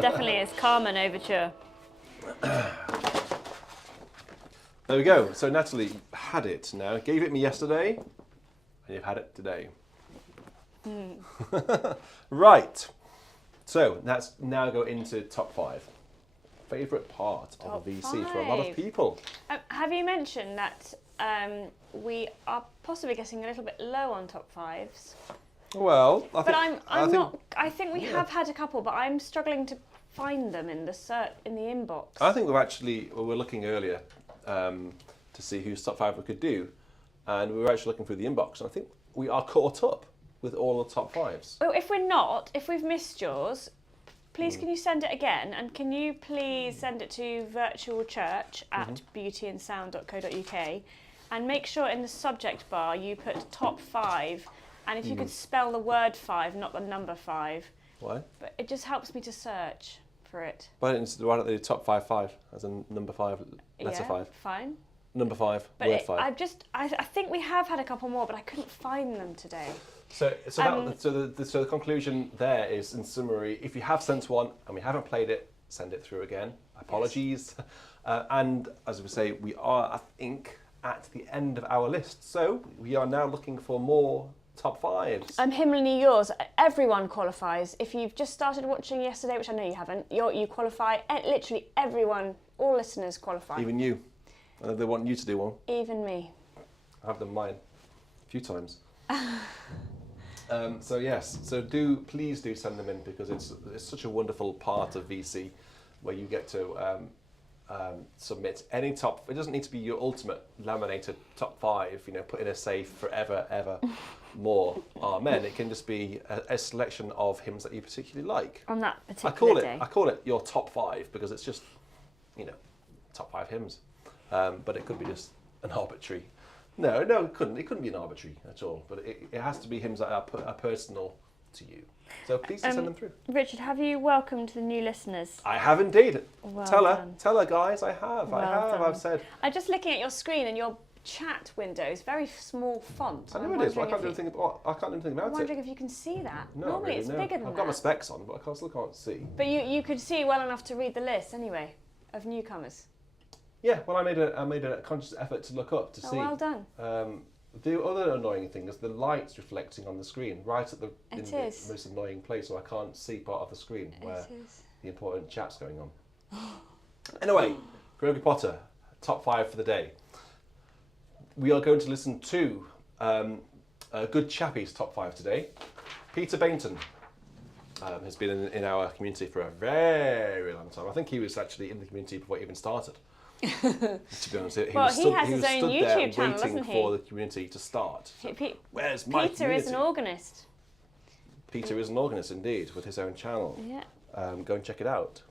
Definitely is Carmen Overture. There we go. So Natalie had it now. Gave it me yesterday, and you've had it today. Right. So let's now go into top 5. Favourite part of the VC for a lot of people. Have you mentioned that we are possibly getting a little bit low on top 5s? Well, I think we have had a couple, but I'm struggling to find them in the inbox. I think we're looking earlier to see whose top 5 we could do, and we were actually looking through the inbox, and I think we are caught up with all the top 5s. Well, if we've missed yours, please can you send it again, and can you please send it to virtualchurch@beautyandsound.co.uk, and make sure in the subject bar you put top 5, and if you could spell the word 5, not the number 5. Why? But it just helps me to search for it. Why don't they do top 5 as in number 5, letter 5? Fine. Number 5, But word 5. I think we have had a couple more, but I couldn't find them today. So the conclusion there is, in summary, if you have sent one and we haven't played it, send it through again. Apologies. Yes. And as we say, we are, I think, at the end of our list. So we are now looking for more top 5s. Himmelny yours. Everyone qualifies. If you've just started watching yesterday, which I know you haven't, you qualify. Literally everyone, all listeners qualify. Even you. They want you to do one. Even me. I've done mine a few times. So yes, please do send them in, because it's such a wonderful part of VC where you get to submit any top. It doesn't need to be your ultimate laminated top 5, put in a safe forever, ever more. Amen. It can just be a selection of hymns that you particularly like. On that particular day. I call it your top 5 because it's just, top 5 hymns. But it could be just an arbitrary. No, it couldn't. It couldn't be an arbitrary at all. But it has to be hymns that are personal to you. So please send them through. Richard, have you welcomed the new listeners? I have indeed. Well tell done. her, guys. I have. Well I have. done. I've said. I'm just looking at your screen, and your chat window is very small font. I know it is. But I can't do anything about it. I'm wondering if you can see that. No, Normally really, it's no. bigger than I've got my that. specs on, but I still can't see. But you could see well enough to read the list anyway of newcomers. Yeah. Well, I made a conscious effort to look up to see. Well done. The other annoying thing is the light's reflecting on the screen right at the most annoying place, so I can't see part of the screen where the important chat's going on. Anyway, Gregory Potter, top 5 for the day. We are going to listen to a good chappie's top 5 today. Peter Bainton has been in our community for a very long time. I think he was actually in the community before it even started. To be honest, he was stood YouTube channel, waiting for the community to start. So, where's my Peter community? is an organist. Peter is an organist indeed, with his own channel. Yeah. Go and check it out.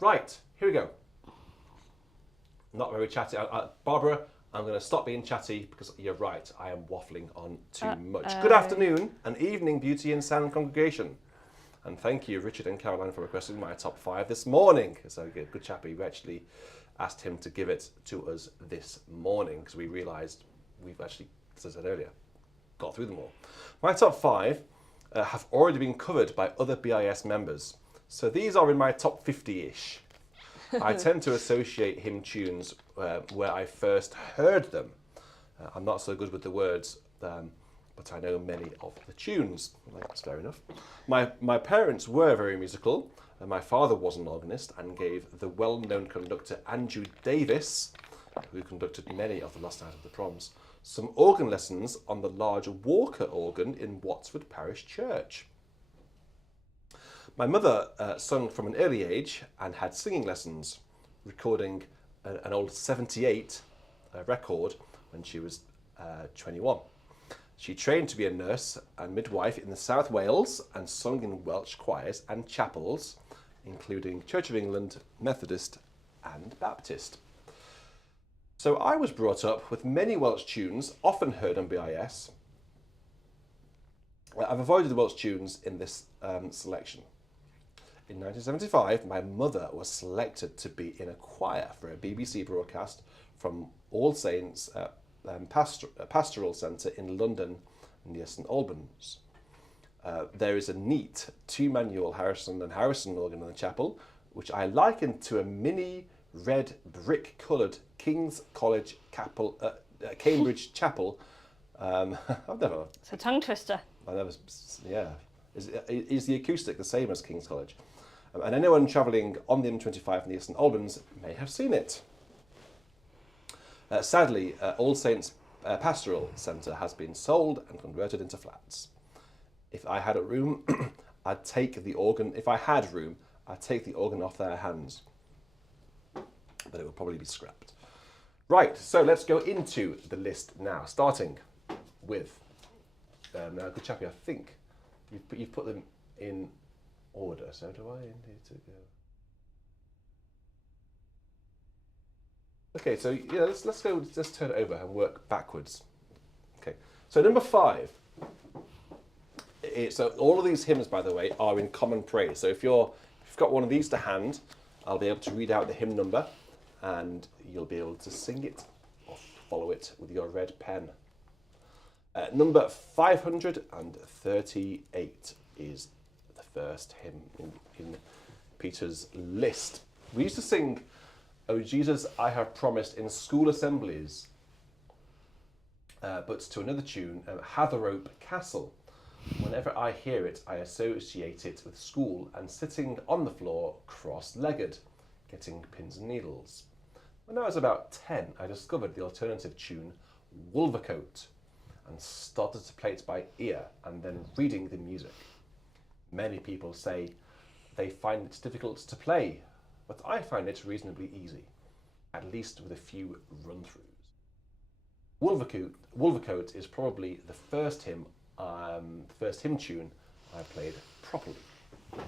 Right, here we go. Not very chatty. Barbara, I'm going to stop being chatty because you're right, I am waffling on too much. Good afternoon and evening, Beauty and Sound congregation. And thank you, Richard and Caroline, for requesting my top 5 this morning. So good chappie. We actually asked him to give it to us this morning because we realised we've actually, as I said earlier, got through them all. My top 5 have already been covered by other BIS members. So these are in my top 50-ish. I tend to associate hymn tunes where I first heard them. I'm not so good with the words, but I know many of the tunes. That's fair enough. My parents were very musical. My father was an organist and gave the well-known conductor Andrew Davis, who conducted many of the Lost Night of the Proms, some organ lessons on the large Walker organ in Wattsford Parish Church. My mother sung from an early age and had singing lessons, recording an old 78 record when she was 21. She trained to be a nurse and midwife in the South Wales and sung in Welsh choirs and chapels, including Church of England, Methodist and Baptist. So I was brought up with many Welsh tunes, often heard on BIS. I've avoided the Welsh tunes in this selection. In 1975, my mother was selected to be in a choir for a BBC broadcast from All Saints Pastoral Centre in London near St Albans. There is a neat two-manual Harrison and Harrison organ in the chapel, which I likened to a mini red brick-coloured King's College Cambridge chapel. I've never. It's a tongue twister. I never. Yeah. Is the acoustic the same as King's College? And anyone travelling on the M25 near St Albans may have seen it. Sadly, All Saints Pastoral Centre has been sold and converted into flats. If I had a room, I'd take the organ. If I had room, I'd take the organ off their hands. But it would probably be scrapped. Right, so let's go into the list now, starting with Good Chappie. I think you've put them in order. So do I need to go? Okay, so yeah, let's go. Let's turn it over and work backwards. Okay, so number 5. So all of these hymns, by the way, are in common praise. So if you've got one of these to hand, I'll be able to read out the hymn number, and you'll be able to sing it or follow it with your red pen. Number 538 is the first hymn in Peter's list. We used to sing "O Jesus, I Have Promised" in school assemblies, but to another tune, Hatherhope Castle. Whenever I hear it, I associate it with school and sitting on the floor cross-legged, getting pins and needles. When I was about 10, I discovered the alternative tune Wolvercote and started to play it by ear and then reading the music. Many people say they find it difficult to play, but I find it reasonably easy, at least with a few run-throughs. Wolvercote is probably the first hymn tune I played properly.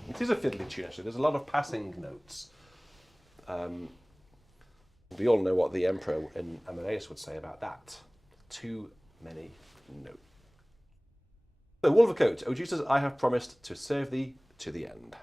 It is a fiddly tune, actually. There's a lot of passing notes. We all know what the Emperor in Amadeus would say about that. Too many notes. So, Wolvercote, O Jesus, I have promised to serve thee to the end.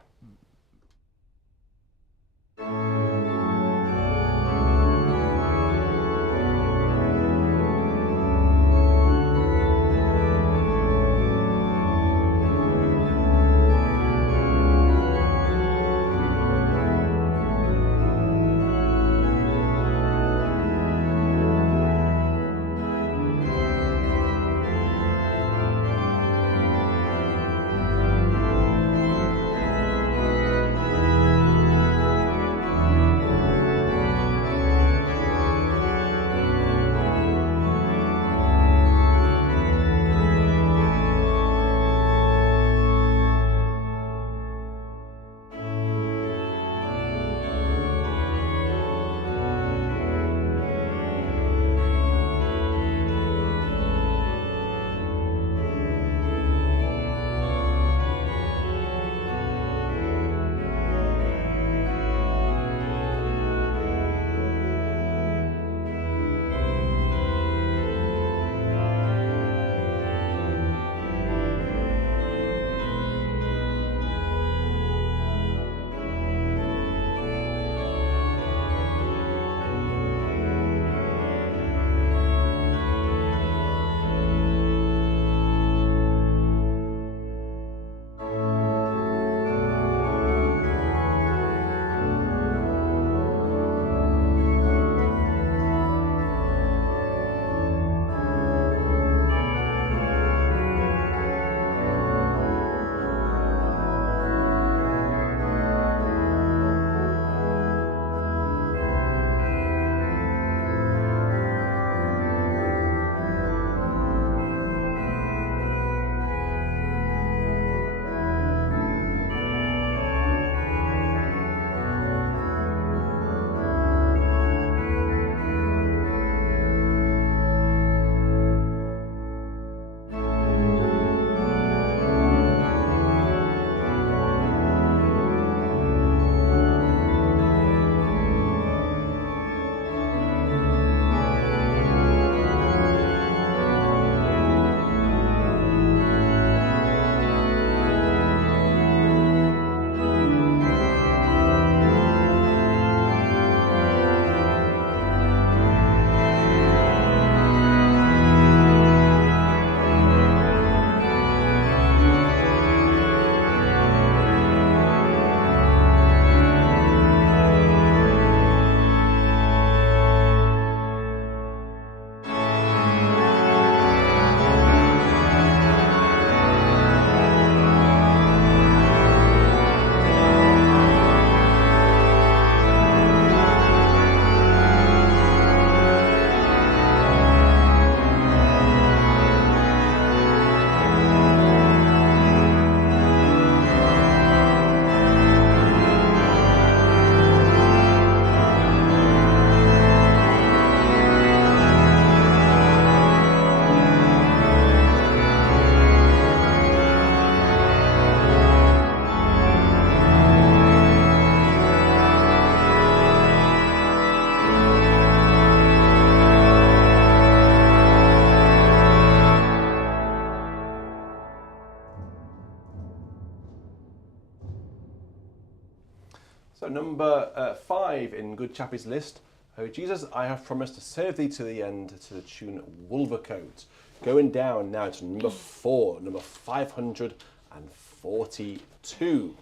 So number 5 in Good Chappie's list. Oh Jesus, I have promised to serve thee to the end, to the tune Wolvercote. Going down now to number 4, number 542.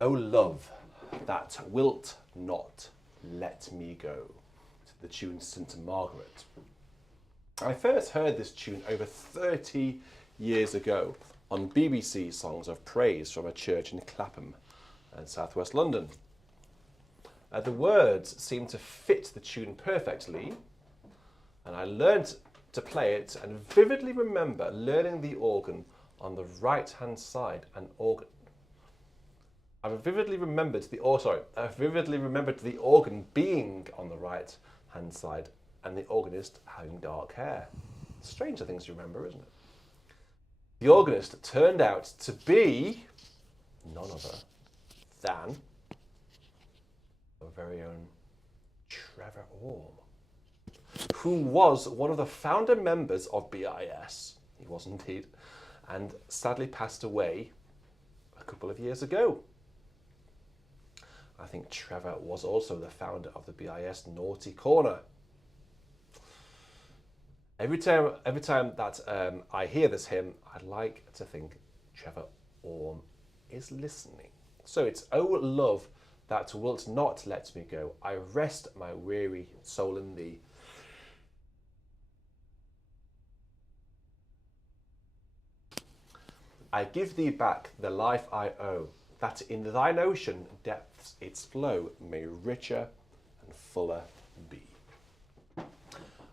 O love, that wilt not let me go, to the tune St Margaret. I first heard this tune over 30 years ago on BBC Songs of Praise from a church in Clapham in southwest London. The words seemed to fit the tune perfectly, and I learned to play it and vividly remember learning the organ on the right-hand side and organ. I vividly remembered the organ being on the right-hand side and the organist having dark hair. Stranger things to remember, isn't it? The organist turned out to be none other than our very own Trevor Orme, who was one of the founder members of BIS. He was indeed, and sadly passed away a couple of years ago. I think Trevor was also the founder of the BIS Naughty Corner. Every time that I hear this hymn, I'd like to think Trevor Orme is listening. So it's O love, that wilt not let me go. I rest my weary soul in thee. I give thee back the life I owe, that in thine ocean depths its flow may richer and fuller be.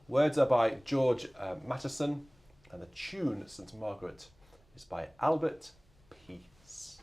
Words are by George Matteson, and the tune St Margaret is by Albert Peace.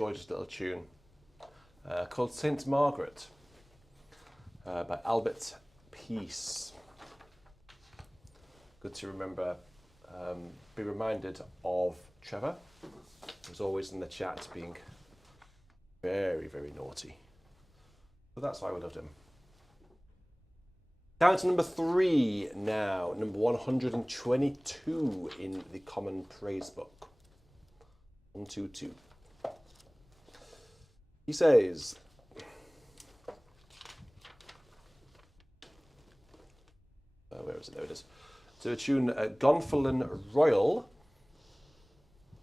gorgeous little tune called St Margaret by Albert Peace. Good to remember, be reminded of Trevor, who's always in the chat being very, very naughty. But that's why we loved him. Down to number 3 now, number 122 in the Common Praise Book. 122. He says, where is it? There it is. So a tune, Gonfalon Royal.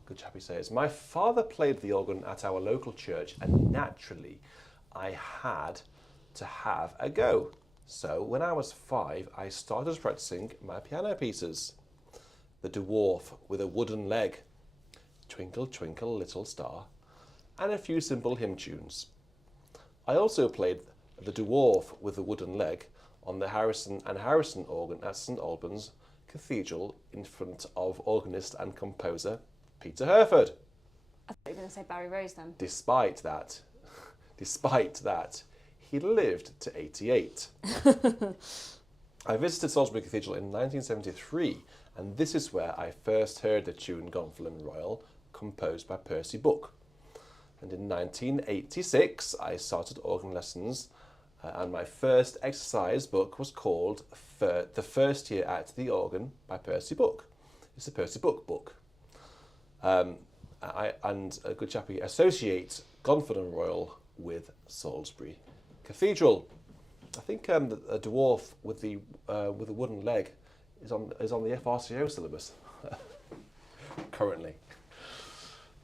Good chap, he says, my father played the organ at our local church, and naturally I had to have a go. So when I was 5, I started practicing my piano pieces. The Dwarf with a Wooden Leg, Twinkle Twinkle Little Star, and a few simple hymn tunes. I also played the Dwarf with the Wooden Leg on the Harrison and Harrison organ at St Albans Cathedral in front of organist and composer Peter Herford. I thought you were going to say Barry Rose then. Despite that, he lived to 88. I visited Salisbury Cathedral in 1973, and this is where I first heard the tune Gonfalon Royal, composed by Percy Buck. And in 1986, I started organ lessons, and my first exercise book was called The First Year at the Organ by Percy Buck. It's a Percy Buck book. And a good chappie associates Gonfalon Royal with Salisbury Cathedral. I think a Dwarf with the Wooden Leg is on the FRCO syllabus currently.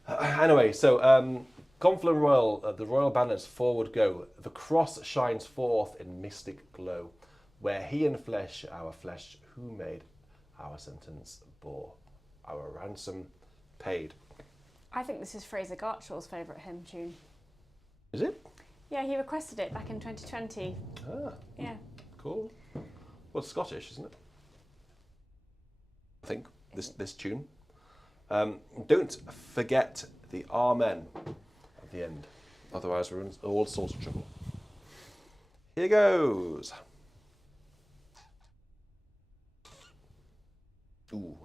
Anyway, so Gonfalon Royal, the royal banners forward go. The cross shines forth in mystic glow, where he in flesh, our flesh, who made our sentence bore, our ransom paid. I think this is Fraser Gartshaw's favourite hymn tune. Is it? Yeah, he requested it back in 2020. Ah, yeah. Cool. Well, it's Scottish, isn't it? I think, this tune. Don't forget the Amen at the end. Otherwise, we're in all sorts of trouble. Here goes. Ooh.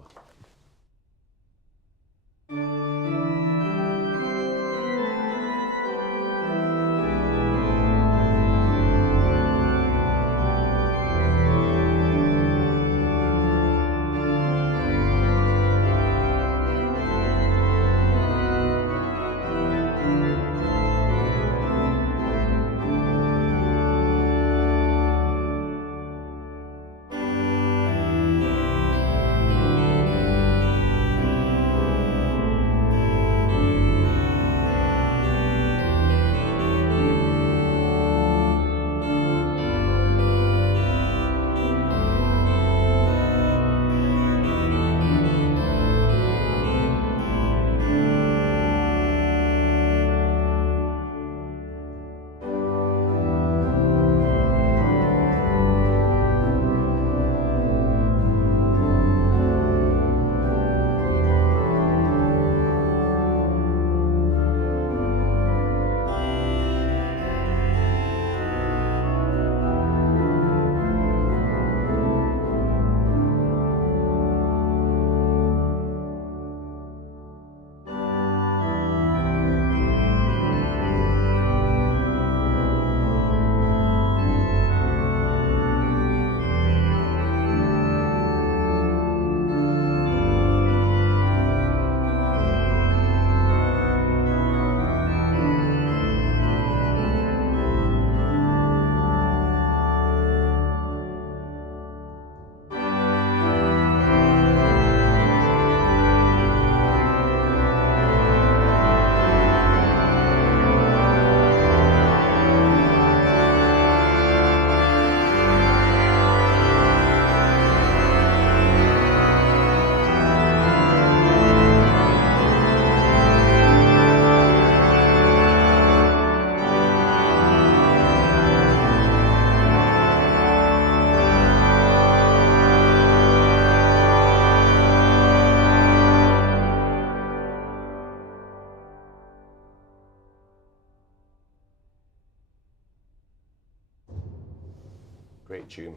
tune.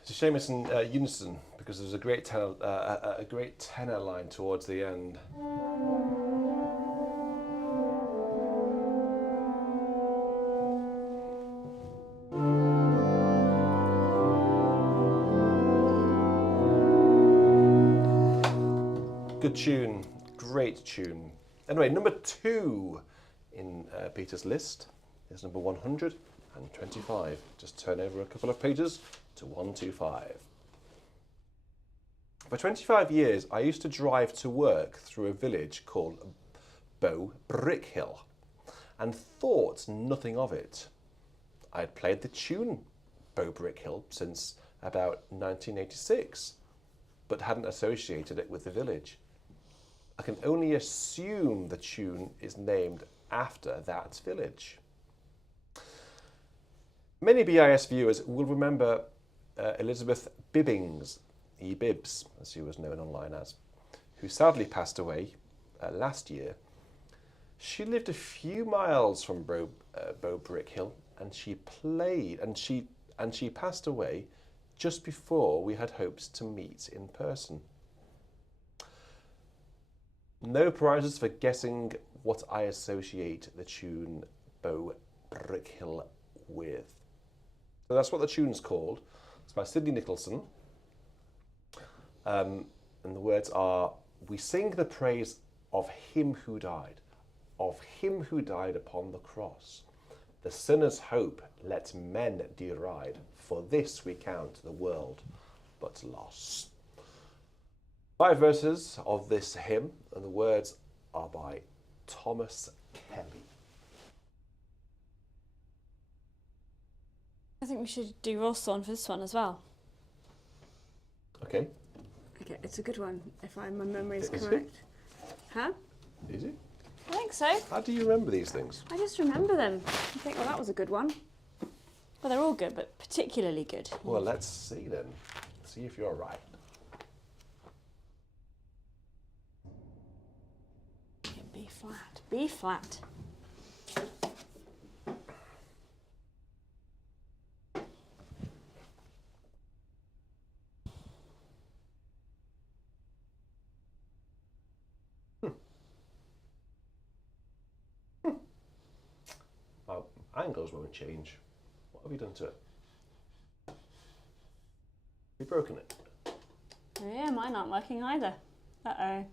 It's a shame it's in unison because there's a great tenor line towards the end. Good tune, great tune. Anyway, number 2 in Peter's list is number 125. Just turn over a couple of pages to 125. For 25 years, I used to drive to work through a village called Bow Brickhill and thought nothing of it. I had played the tune Bow Brickhill since about 1986, but hadn't associated it with the village. I can only assume the tune is named after that village. Many BIS viewers will remember Elizabeth Bibbings, E-Bibs, as she was known online as, who sadly passed away last year. She lived a few miles from Bow Brickhill, and she passed away just before we had hopes to meet in person. No prizes for guessing what I associate the tune Bow Brickhill with. So that's what the tune's called. It's by Sidney Nicholson. And the words are, we sing the praise of him who died upon the cross. The sinner's hope let men deride, for this we count the world but loss. 5 verses of this hymn, and the words are by Thomas Kelly. I think we should do Rawsthorn for this one as well. Okay. Okay, it's a good one, if my memory is Is it? correct. Huh? Is it? I think so. How do you remember these things? I just remember them. I think, well, that was a good one. Well, they're all good, but particularly good. Well, let's see then. See if you're right. B flat. B flat. Well, angles won't change. What have you done to it? Have you broken it? Oh, yeah, mine aren't working either. Uh-oh.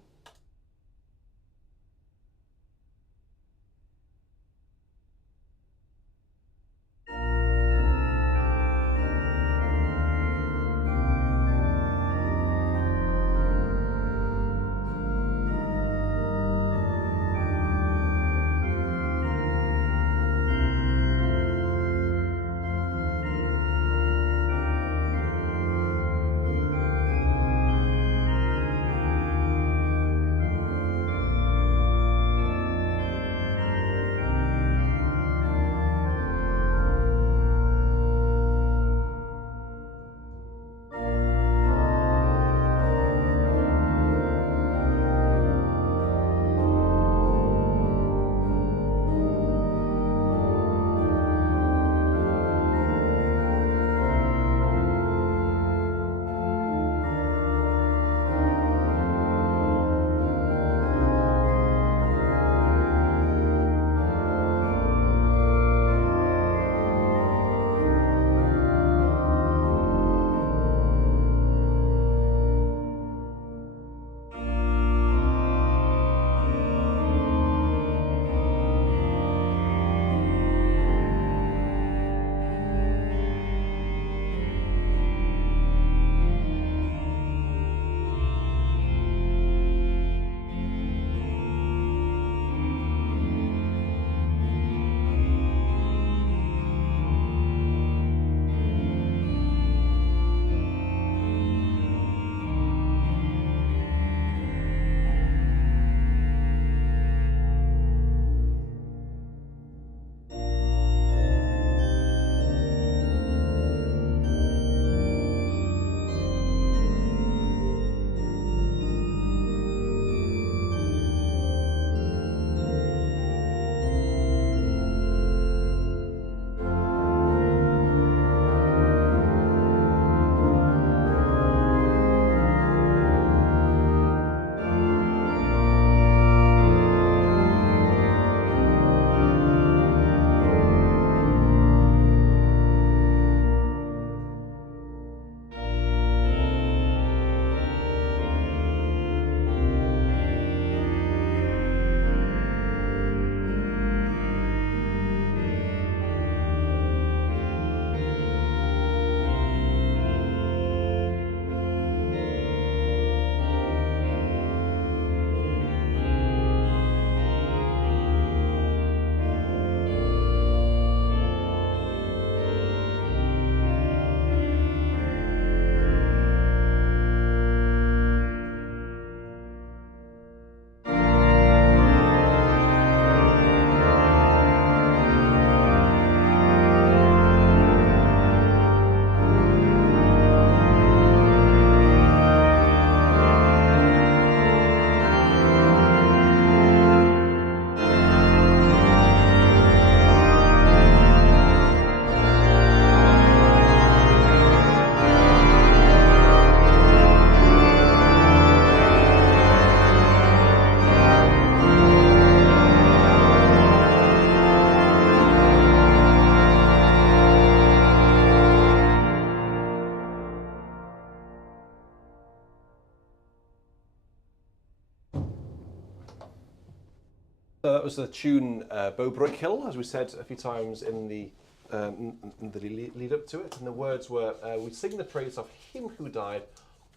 So that was the tune Bo Brickhill, as we said a few times in the lead up to it. And the words were, we sing the praise of him who died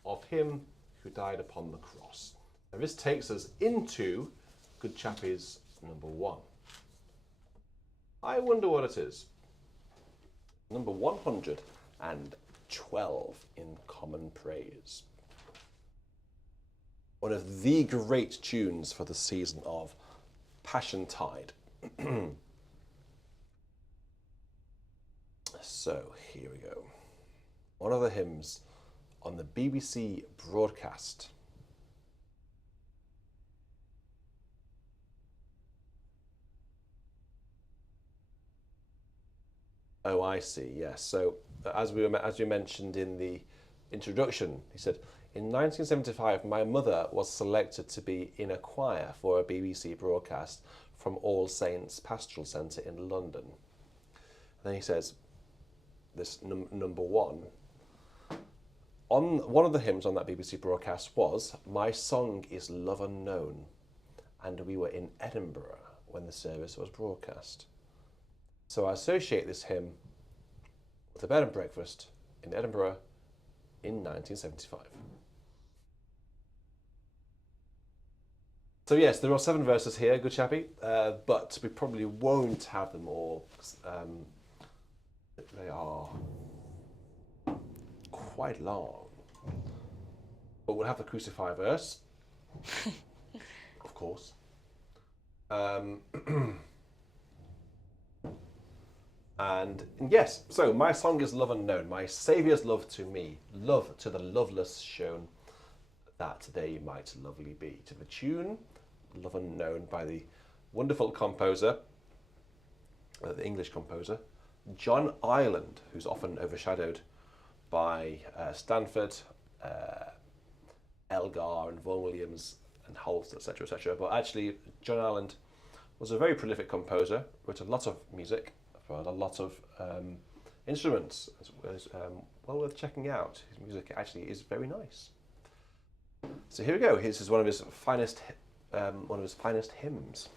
upon the cross. Now this takes us into Good Chappie's number 1. I wonder what it is. Number 112 in Common Praise. One of the great tunes for the season of Passion Tide. So here we go. One of the hymns on the BBC broadcast. Oh, I see. Yes. So as we mentioned in the introduction, he said, in 1975, my mother was selected to be in a choir for a BBC broadcast from All Saints Pastoral Centre in London. And then he says, this number 1. On one of the hymns on that BBC broadcast was My Song is Love Unknown, and we were in Edinburgh when the service was broadcast. So I associate this hymn with a bed and breakfast in Edinburgh in 1975. So yes, there are 7 verses here, Good Chappie, but we probably won't have them all. They are quite long. But we'll have the Crucify verse, of course. And yes, so my song is love unknown, my Saviour's love to me, love to the loveless shown, that they might lovely be. To the tune, Love Unknown, by the wonderful composer, the English composer, John Ireland, who's often overshadowed by Stanford, Elgar and Vaughan Williams and Holst, etc., etc. But actually, John Ireland was a very prolific composer, wrote a lot of music for a lot of instruments, as well worth checking out. His music actually is very nice. So here we go. This is one of his finest hymns.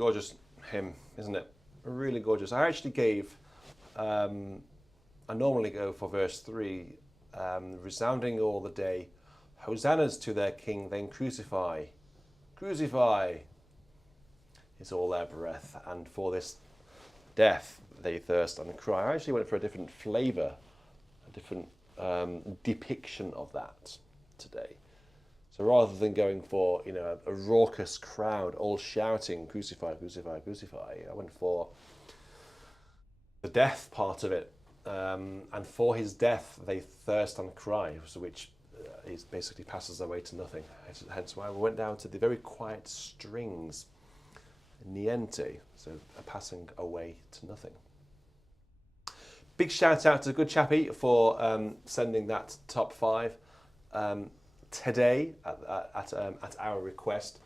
gorgeous hymn, isn't it? Really gorgeous. I actually gave, I normally go for verse 3, resounding all the day, hosannas to their king, then crucify. Crucify is all their breath, and for this death they thirst and cry. I actually went for a different flavour, a different depiction of that today. So rather than going for, you know, a raucous crowd all shouting, crucify, crucify, crucify, I went for the death part of it. And for his death they thirst and cry, which is basically passes away to nothing. Hence why we went down to the very quiet strings, niente, so a passing away to nothing. Big shout out to Good Chappie for sending that top 5 today at our request,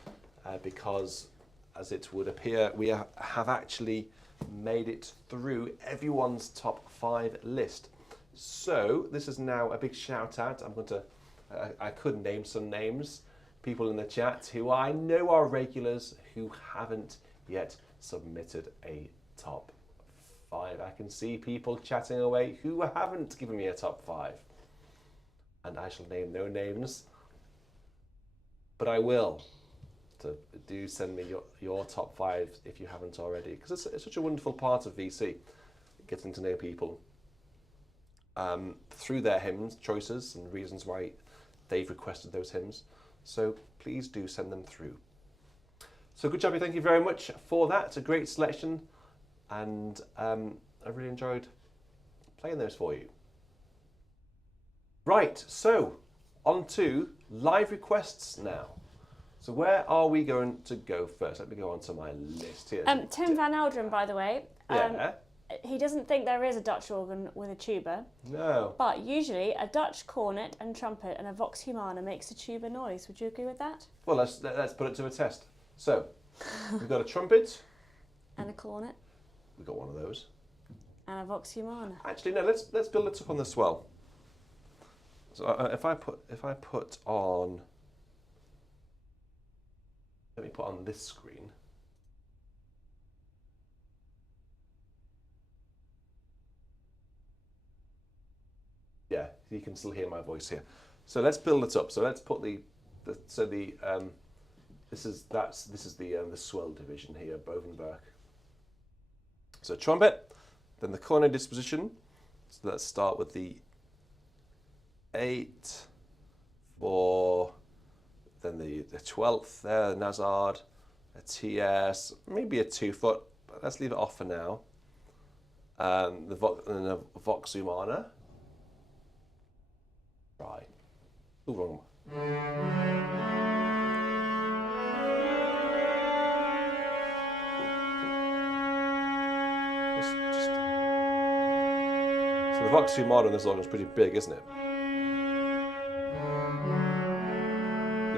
because as it would appear we have actually made it through everyone's top 5 list. So this is now a big shout out. I could name some names, people in the chat who I know are regulars who haven't yet submitted a top 5. I can see people chatting away who haven't given me a top 5, and I shall name no names, but I will. So do send me your top 5 if you haven't already, because it's such a wonderful part of VC, getting to know people through their hymns choices and reasons why they've requested those hymns. So please do send them through. So Good Chappie, thank you very much for that. It's a great selection, and I really enjoyed playing those for you. Right, so on to live requests now. So where are we going to go first? Let me go on to my list here. Tim Van Elderen, by the way, Yeah. he doesn't think there is a Dutch organ with a tuba. No. But usually a Dutch cornet and trumpet and a vox humana makes a tuba noise. Would you agree with that? Well, let's put it to a test. So we've got a trumpet. And a cornet. We've got one of those. And a vox humana. Actually, no. Let's build it up on the swell. So if I put on. Let me put on this screen. Yeah, you can still hear my voice here. So let's build it up. So let's put this is the swell division here, Bovenberg. So trumpet, then the cornet disposition. So let's start with the 8, 4. Then the 12th there, the Nazard, a TS, maybe a 2-foot, but let's leave it off for now. The Vox Humana. Right. Ooh, wrong one. So the Vox Humana in this organ is pretty big, isn't it?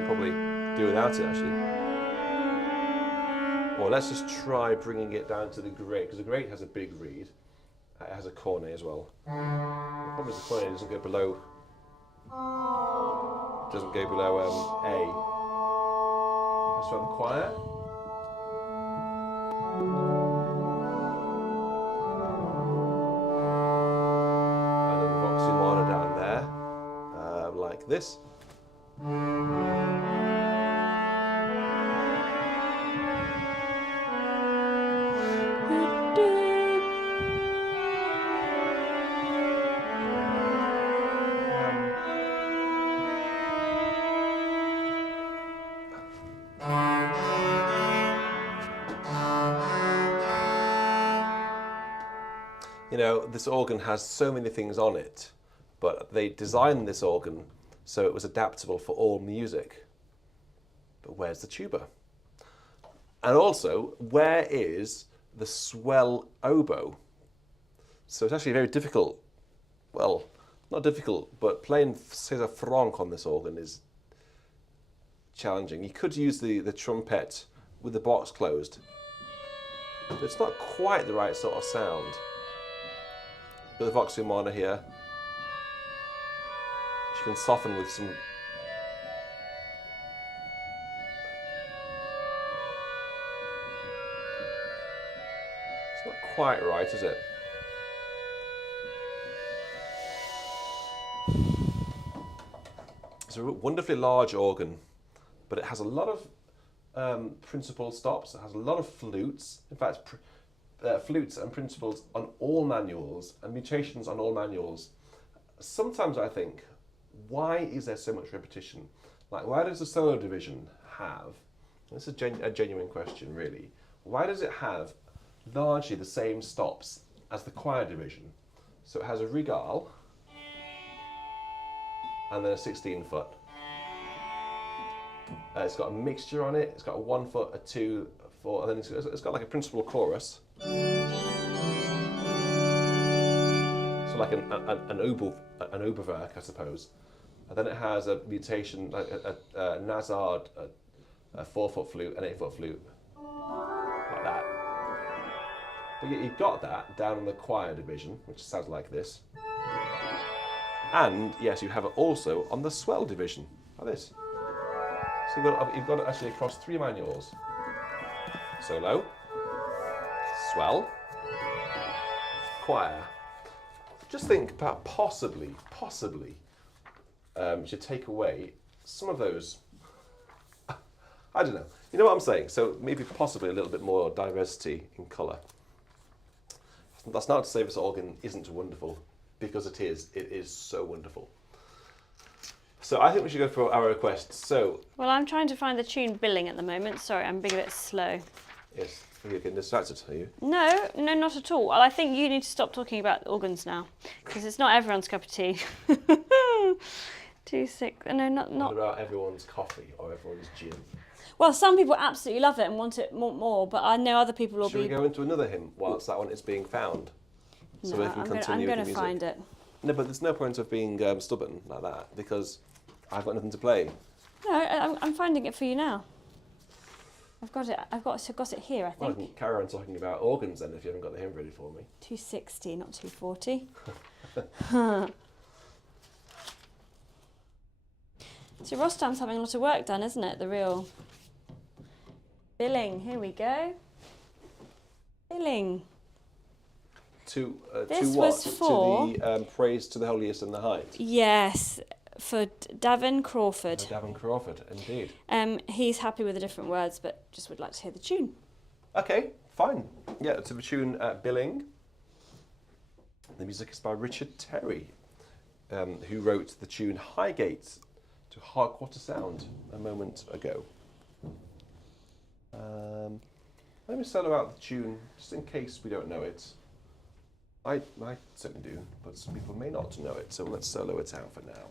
Probably do without it actually. Or let's just try bringing it down to the great, because the great has a big reed. It has a cornet as well. The problem is the cornet doesn't go below. Doesn't go below A. Let's try the choir. And then the Vox Humana down there, like this. You know, this organ has so many things on it, but they designed this organ so it was adaptable for all music. But where's the tuba? And also, where is the swell oboe? So it's actually very difficult. Well, not difficult, but playing César Franck on this organ is challenging. You could use the trumpet with the box closed, but it's not quite the right sort of sound. But the Vox Humana here, which you can soften with some. quite right, is it? It's a wonderfully large organ, but it has a lot of principal stops. It has a lot of flutes. In fact, flutes and principals on all manuals and mutations on all manuals. Sometimes I think, why is there so much repetition? Like, why does the solo division have, this is a genuine question really, why does it have largely the same stops as the choir division? So it has a regale, and then a 16-foot. It's got a mixture on it. It's got a 1 foot, a 2, a 4, and then it's got like a principal chorus. So like an Oberwerk, I suppose. And then it has a mutation, like a Nazard, a 4-foot flute, an 8-foot flute, like that. But you've got that down in the choir division, which sounds like this. And yes, you have it also on the swell division, like this. So you've got it actually across 3 manuals. Solo, swell, choir. Just think about possibly, you should take away some of those. I don't know. You know what I'm saying? So maybe possibly a little bit more diversity in colour. That's not to say this organ isn't wonderful, because it is. It is so wonderful. So I think we should go for our requests. So. Well, I'm trying to find the tune billing at the moment. Sorry, I'm being a bit slow. Yes, you're getting distracted, are you? No, not at all. Well, I think you need to stop talking about organs now, because it's not everyone's cup of tea. 2, 6. No, not. What about everyone's coffee or everyone's gin? Well, some people absolutely love it and want it more, but I know other people will Should we go into another hymn whilst that one is being found? So no, we can I'm continue going with to the music. find it. No, but there's no point of being stubborn like that, because I've got nothing to play. No, I'm finding it for you now. I've got it. I've got it here, I think. Well, I can carry on talking about organs then if you haven't got the hymn ready for me. 260, not 240. So Rotterdam's having a lot of work done, isn't it? The real billing. Here we go. Billing. To This what? was for To the praise to the holiest and the height. Yes, for Davin Crawford. Davin Crawford, indeed. He's happy with the different words, but just would like to hear the tune. Okay, fine. Yeah, to the tune Billing. The music is by Richard Terry, who wrote the tune Highgate to Hark What a Sound a moment ago. Let me solo out the tune, just in case we don't know it. I certainly do, but some people may not know it, so let's solo it out for now.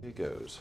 Here goes.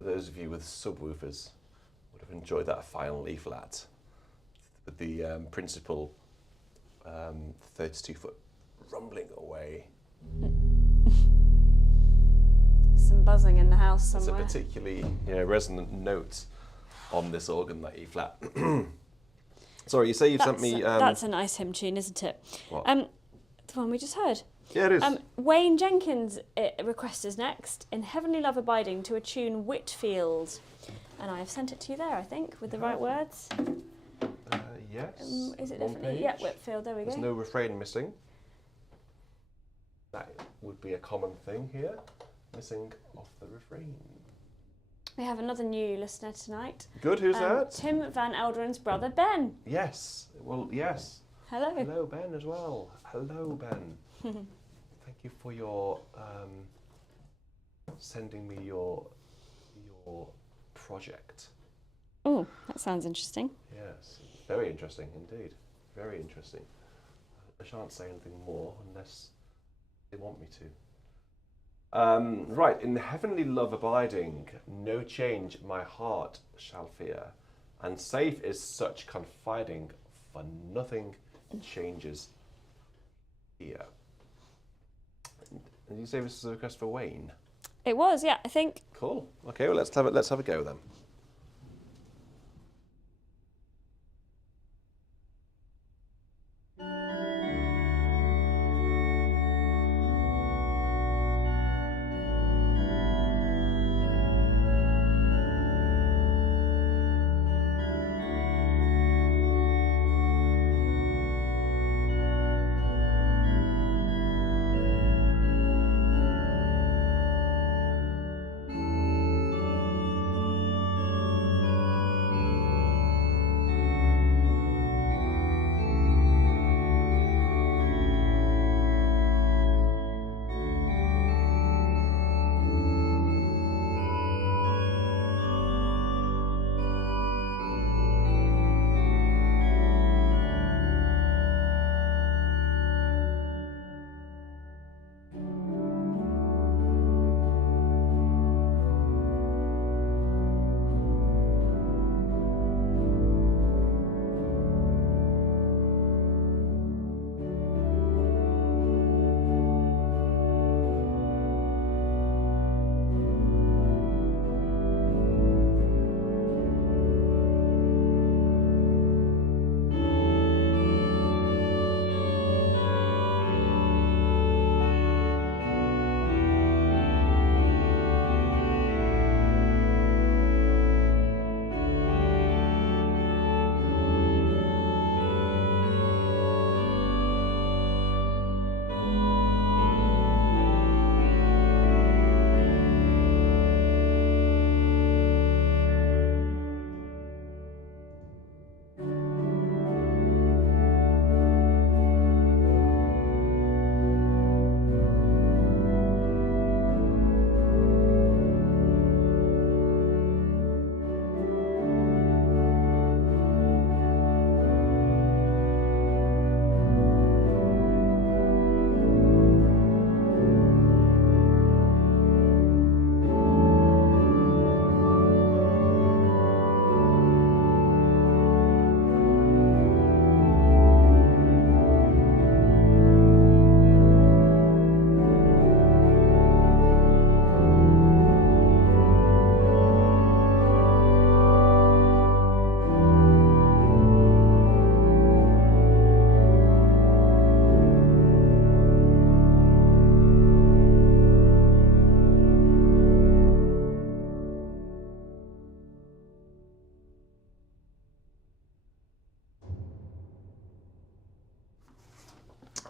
those of you with subwoofers would have enjoyed that final E flat with the principal 32-foot rumbling away. Some buzzing in the house somewhere. It's a particularly resonant note on this organ, that E flat. Sorry, you say you've sent me... that's a nice hymn tune, isn't it? What? The one we just heard. Yeah, it is. Wayne Jenkins request is next, in Heavenly Love Abiding, to a tune Whitfield. And I have sent it to you there, I think, with the right words. Yes. Is it definitely? Yeah, Whitfield, there we go. There's no refrain missing. That would be a common thing here. Missing off the refrain. We have another new listener tonight. Good, who's that? Tim Van Elderen's brother, Ben. Yes, well, yes. Hello. Hello, Ben, as well. Hello, Ben. Thank you for your sending me your project. Oh, that sounds interesting. Yes, very interesting indeed. Very interesting. I shan't say anything more unless they want me to. Right, in heavenly love abiding, no change my heart shall fear, and safe is such confiding, for nothing changes here. And you say this is a request for Wayne? It was, yeah, I think. Cool. Okay, well let's have a go then.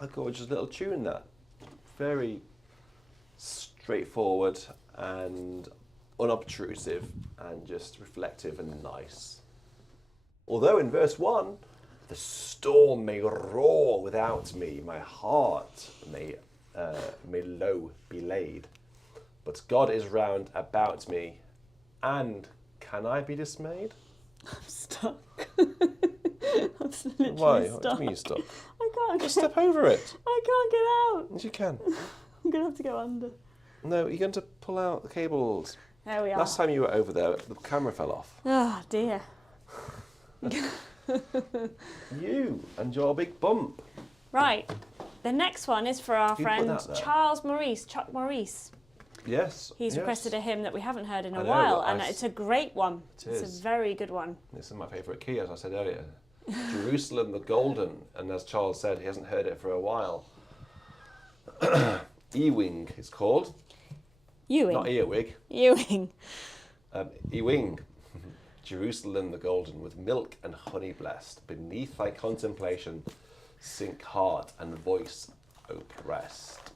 A gorgeous little tune, that. Very straightforward and unobtrusive and just reflective and nice. Although in verse 1, the storm may roar without me, my heart may low be laid. But God is round about me, and can I be dismayed? I'm stuck. I'm literally Why? stuck. What do you mean you're stuck? I can't Just step over it. I can't get out. Yes, you can. I'm going to have to go under. No, you're going to pull out the cables. There we are. Last time you were over there, the camera fell off. Oh dear. You and your big bump. Right. The next one is for our You put friend that there. Charles Maurice, Chuck Maurice. Yes. He's yes. requested a hymn that we haven't heard in a I know, while, but and it's a great one. It's is. a very good one. This is my favourite key, as I said earlier. Jerusalem the Golden, and as Charles said, he hasn't heard it for a while. Ewing, it's called. Ewing. Not earwig. Ewing. Ewing. Jerusalem the Golden, with milk and honey blessed, beneath thy contemplation, sink heart and voice oppressed.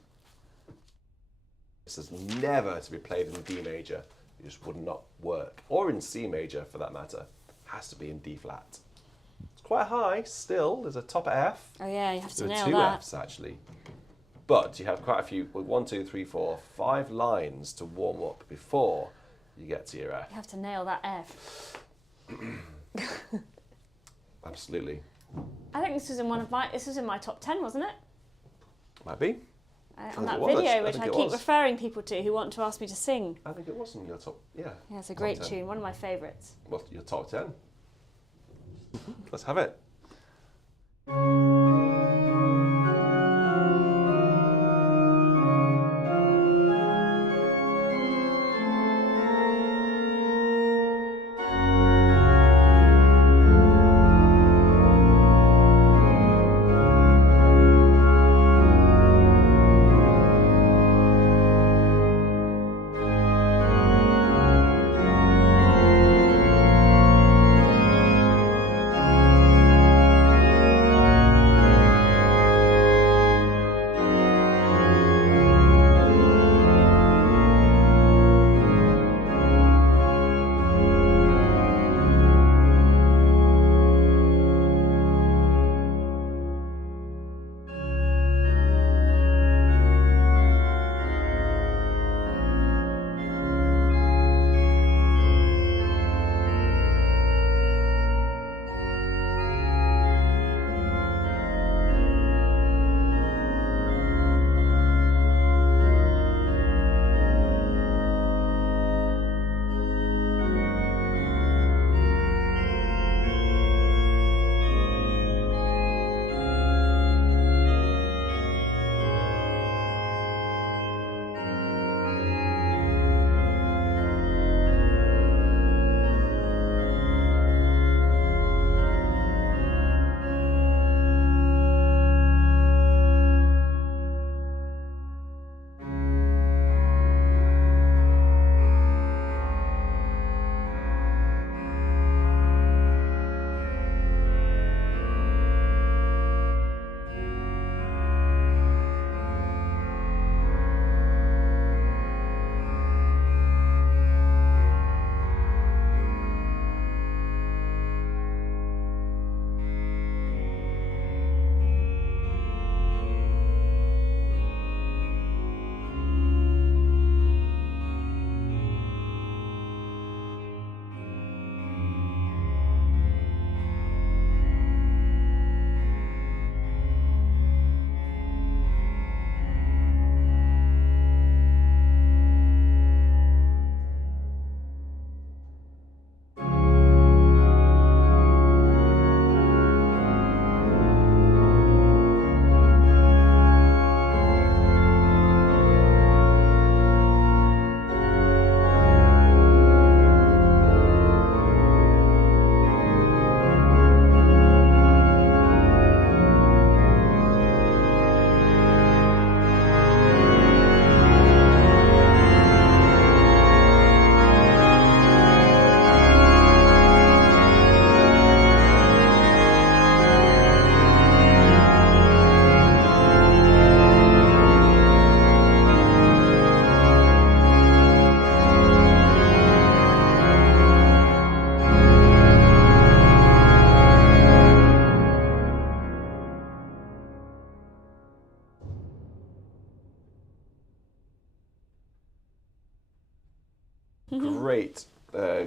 This is never to be played in D major. It just would not work. Or in C major, for that matter. Has to be in D flat. It's quite high still. There's a top F. Oh yeah, you have to There nail are two that. Fs actually. But you have quite a few, well, 1, 2, 3, 4, 5 lines to warm up before you get to your F. You have to nail that F. Absolutely. I think this was in my top 10, wasn't it? Might be. On I that think it was. video, I which think I it keep was. referring people to who want to ask me to sing. I think it was in your top, yeah. Yeah, it's a top great 10. tune, one of my favourites. Well, your top 10. Let's have it.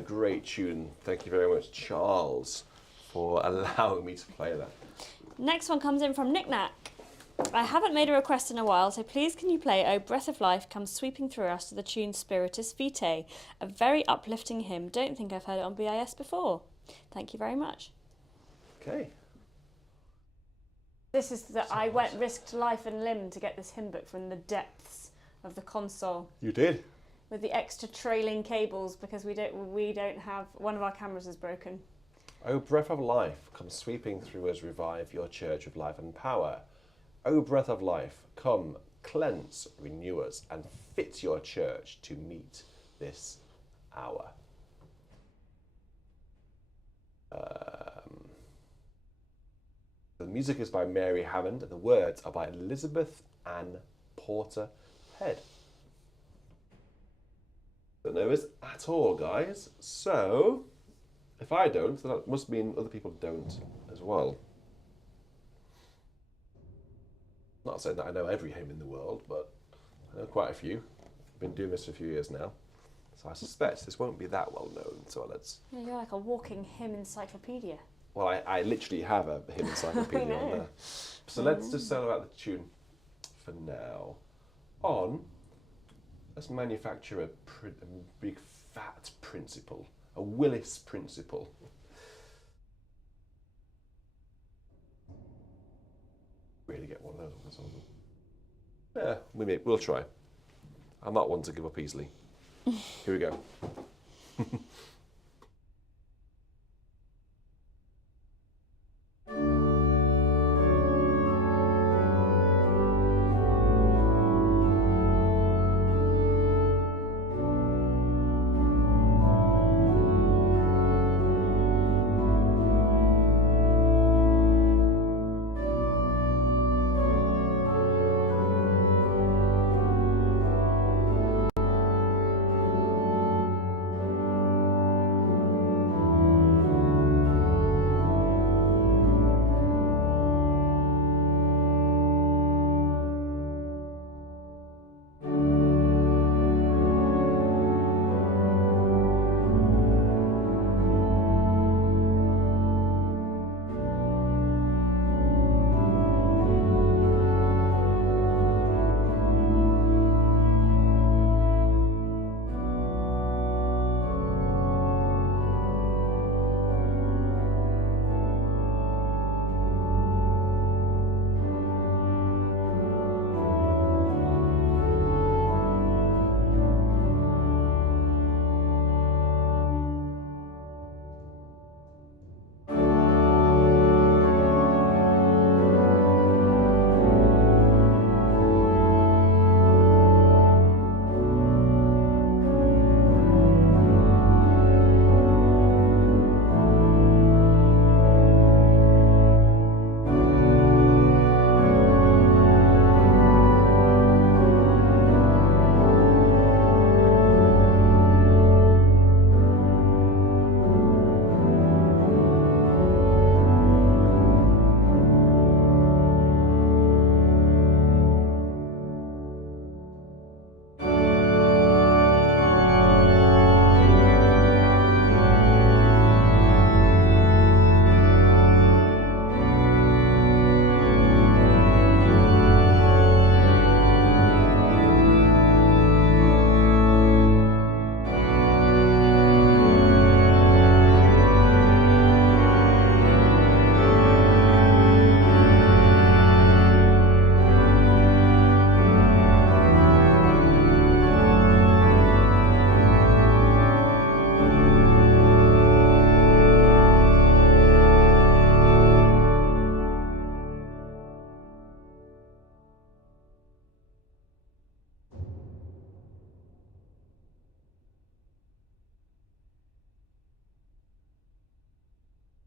Great tune. Thank you very much, Charles, for allowing me to play that. Next one comes in from Knick-Knack. I haven't made a request in a while, so please can you play "Oh Breath of Life Comes Sweeping Through Us" to the tune Spiritus Vitae, a very uplifting hymn. Don't think I've heard it on BIS before. Thank you very much. Okay. This is that I risked life and limb to get this hymn book from the depths of the console. You did. With the extra trailing cables because we don't have, one of our cameras is broken. O breath of life, come sweeping through us, revive your church of life and power. O breath of life, come, cleanse, renew us, and fit your church to meet this hour. The music is by Mary Hammond, and the words are by Elizabeth Ann Porter-Head. Don't know this at all, guys. So, if I don't, then that must mean other people don't as well. Not saying that I know every hymn in the world, but I know quite a few. I've been doing this for a few years now. So I suspect this won't be that well known. So let's... Yeah, you're like a walking hymn encyclopedia. Well, I literally have a hymn encyclopedia on there. So let's just settle out the tune for now. Let's manufacture a big fat principle, a Willis principle. Really get one of those on this album. Yeah, we'll try. I'm not one to give up easily. Here we go.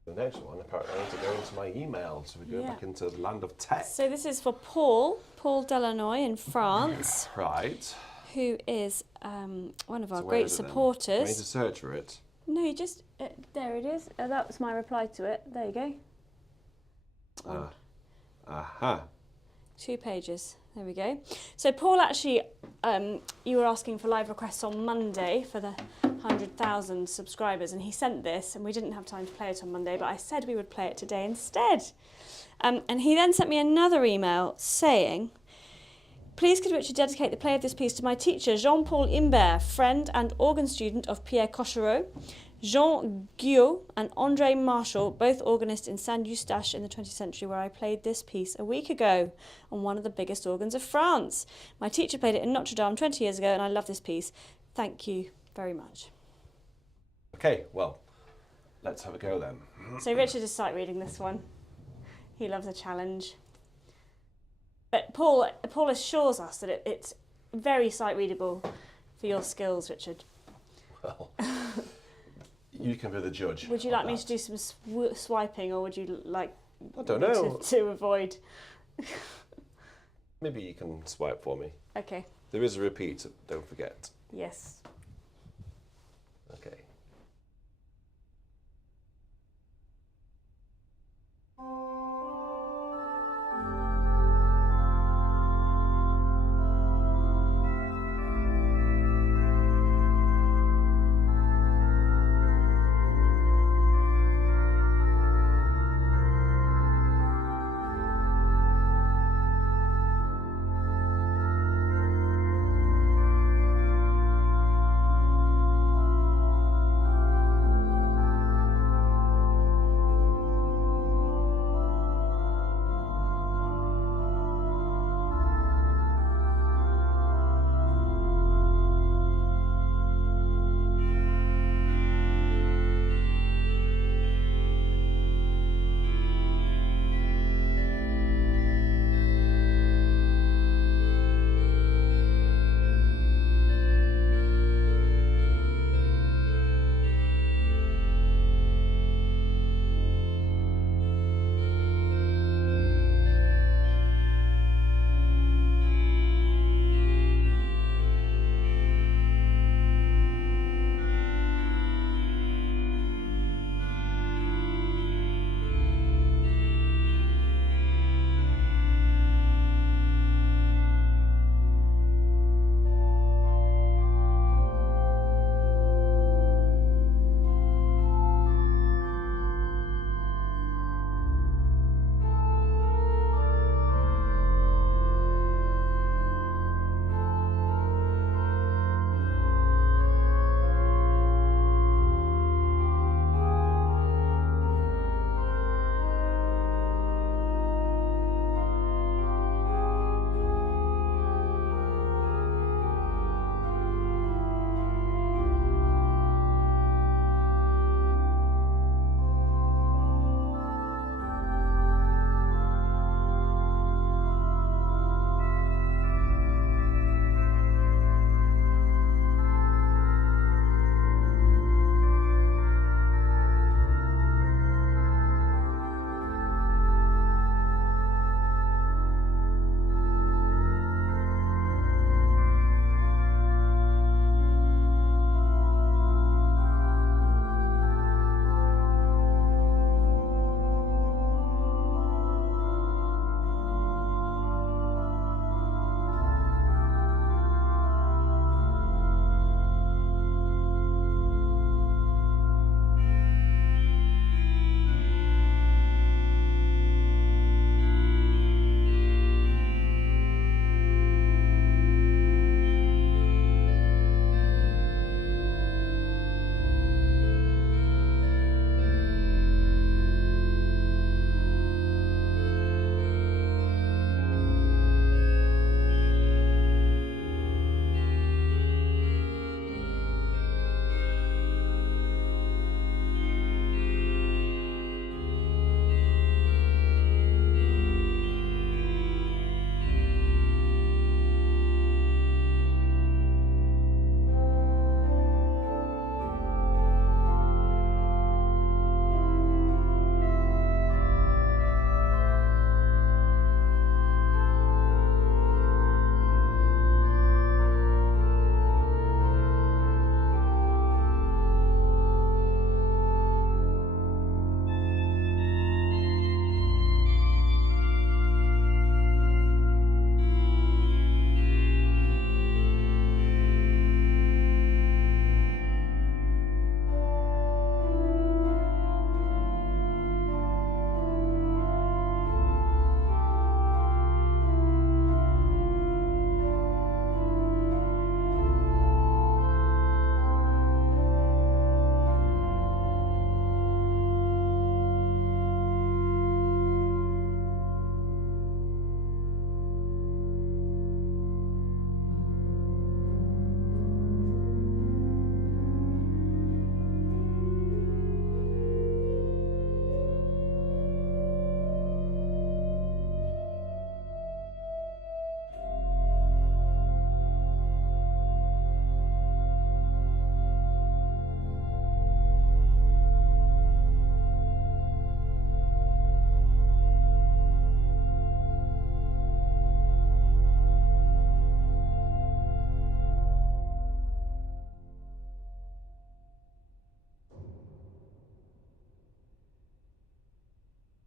The next one, apparently I need to go into my email, so we go back into the land of tech. So this is for Paul Delanoy in France. Right. Who is one of our great supporters. I need to search for it. No, you just, there it is. That was my reply to it. There you go. Aha. 2 pages. There we go. So Paul, actually, you were asking for live requests on Monday for the 100,000 subscribers, and he sent this, and we didn't have time to play it on Monday, but I said we would play it today instead. And he then sent me another email saying, please could Richard dedicate the play of this piece to my teacher, Jean-Paul Imbert, friend and organ student of Piae Cochereau, Jean Guillot and André Marshall, both organists in Saint-Eustache in the 20th century, where I played this piece a week ago on one of the biggest organs of France. My teacher played it in Notre Dame 20 years ago, and I love this piece. Thank you very much. Okay, well, let's have a go then. So Richard is sight reading this one. He loves a challenge. But Paul assures us that it's very sight readable for your skills, Richard. Well, you can be the judge. Would you like me to do some swiping, or would you like I don't know. to avoid? Maybe you can swipe for me. Okay. There is a repeat, don't forget. Yes. Okay.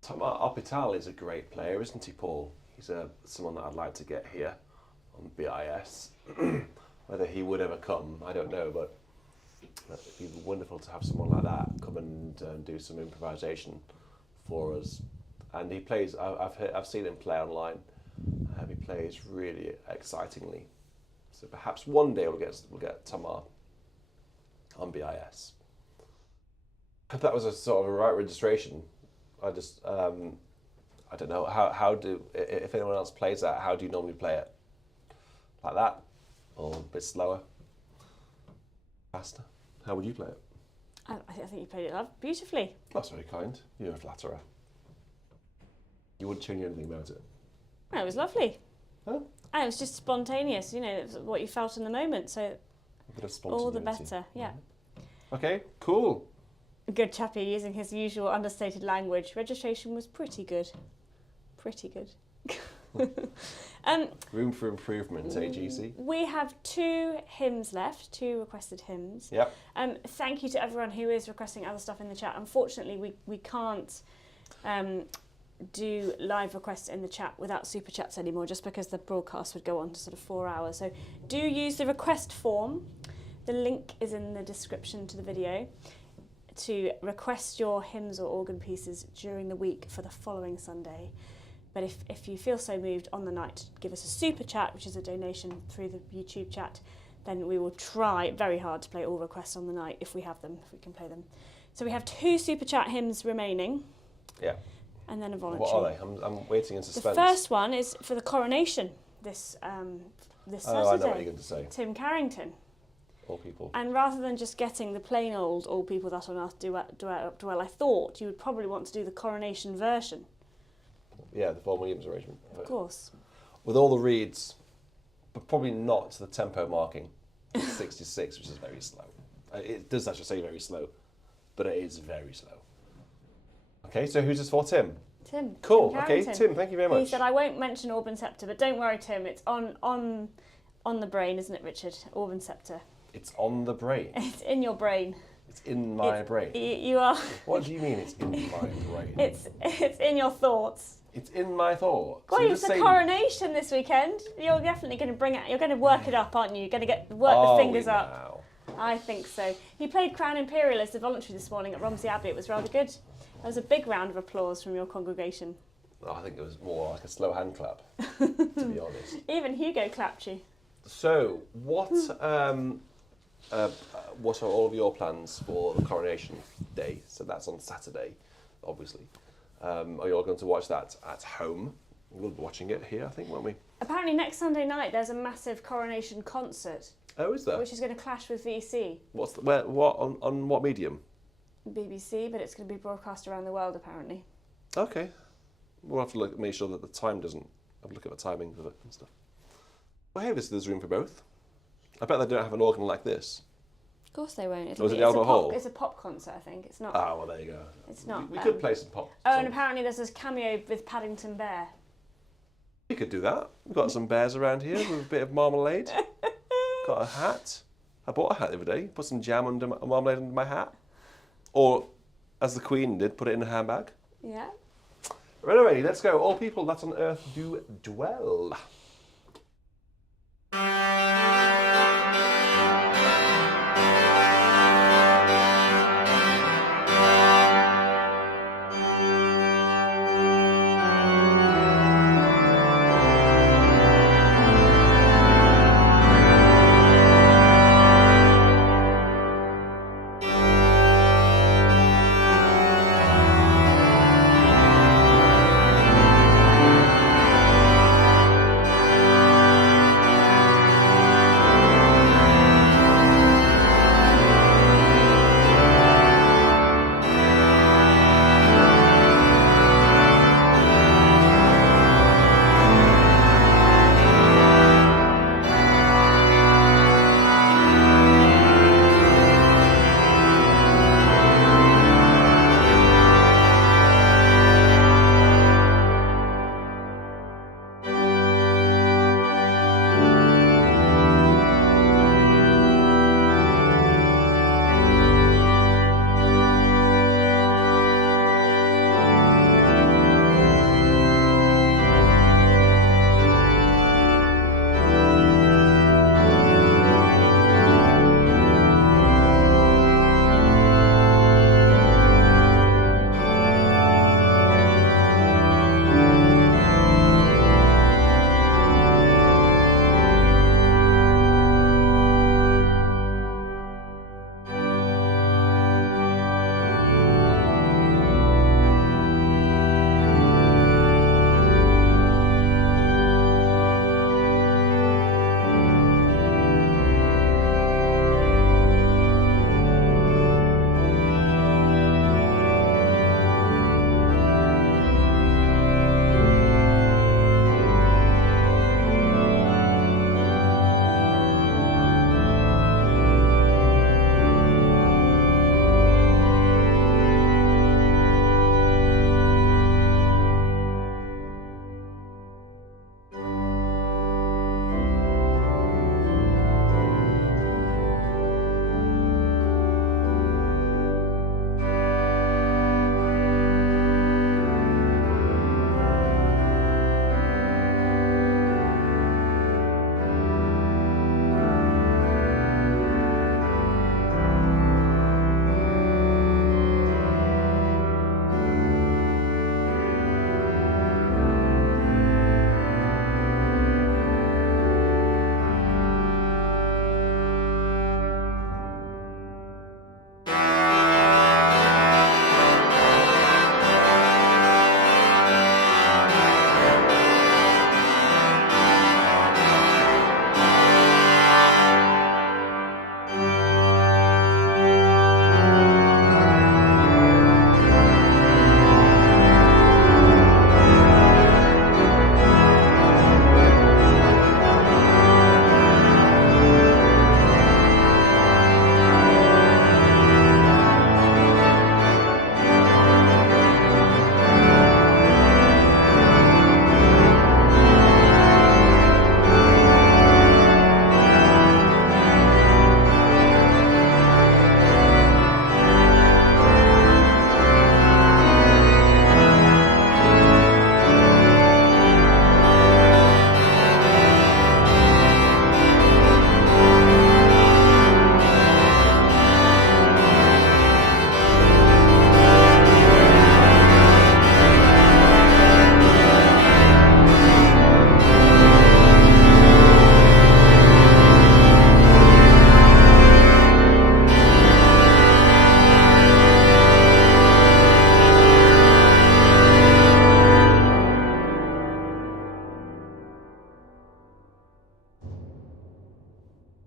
Thomas Hospital is a great player, isn't he, Paul? He's someone that I'd like to get here on BIS. Whether he would ever come, I don't know, but it'd be wonderful to have someone like that come and do some improvisation for us. And he plays. I've seen him play online. He plays really excitingly. So perhaps one day we'll get Thomas on BIS. If that was a sort of a right registration, I don't know if anyone else plays that, how do you normally play it? Like that, or a bit slower, faster? How would you play it? I think you played it beautifully. That's very kind. You're a flatterer. You wouldn't change anything about it. No, it was lovely. Huh? And it was just spontaneous, you know, it was what you felt in the moment, so A bit of spontaneity. all the better, yeah. Okay, cool. Good chappy using his usual understated language. Registration was pretty good. Pretty good. Room for improvement, AGC. We have 2 hymns left, 2 requested hymns. Yep. Thank you to everyone who is requesting other stuff in the chat. Unfortunately, we can't do live requests in the chat without super chats anymore, just because the broadcast would go on to sort of 4 hours. So do use the request form. The link is in the description to the video to request your hymns or organ pieces during the week for the following Sunday. But if you feel so moved on the night to give us a super chat, which is a donation through the YouTube chat, then we will try very hard to play all requests on the night if we have them, if we can play them. So we have 2 super chat hymns remaining. Yeah. And then a voluntary. What are they? I'm waiting in suspense. The first one is for the coronation this Saturday. Oh, I know what you're going to say. Tim Carrington. All people. And rather than just getting the plain old All People That on Earth Dwell, I thought you would probably want to do the coronation version. Yeah, the Vaughan Williams arrangement. Of course. With all the reeds, but probably not to the tempo marking. 66, which is very slow. It does actually say very slow, but it is very slow. Okay, so who's this for? Tim? Tim. Cool. Tim Okay, Tim, thank you very much. He said, I won't mention Orban Scepter, but don't worry, Tim, it's on the brain, isn't it, Richard? Orban Scepter. It's on the brain. It's in your brain. It's in my brain. You are. What do you mean it's in my brain? It's in your thoughts. It's in my thoughts. Well, it's the coronation this weekend. You're definitely going to bring it. You're going to work it up, aren't you? You're going to work the fingers up. I think so. He played Crown Imperial as a voluntary this morning at Romsey Abbey. It was rather good. There was a big round of applause from your congregation. Oh, I think it was more like a slow hand clap, to be honest. Even Hugo clapped you. So, what are all of your plans for the coronation day? So that's on Saturday, obviously. Are you all going to watch that at home? We'll be watching it here, I think, won't we? Apparently next Sunday night there's a massive coronation concert. Oh, is there? Which is going to clash with VC. What on what medium? BBC, but it's going to be broadcast around the world apparently. Okay. We'll have to make sure that the time doesn't... Have a look at the timing of it and stuff. Well, hey, there's room for both. I bet they don't have an organ like this. Of course they won't. Was it the Albert Hall? It's a pop concert, I think. It's not. Ah, well, there you go. It's not. We could play some pop. Oh, and apparently there's this cameo with Paddington Bear. We could do that. We've got some bears around here with a bit of marmalade. Got a hat. I bought a hat the other day. Put some jam under marmalade under my hat. Or, as the Queen did, put it in a handbag. Yeah. Right away, let's go. All people that on earth do dwell.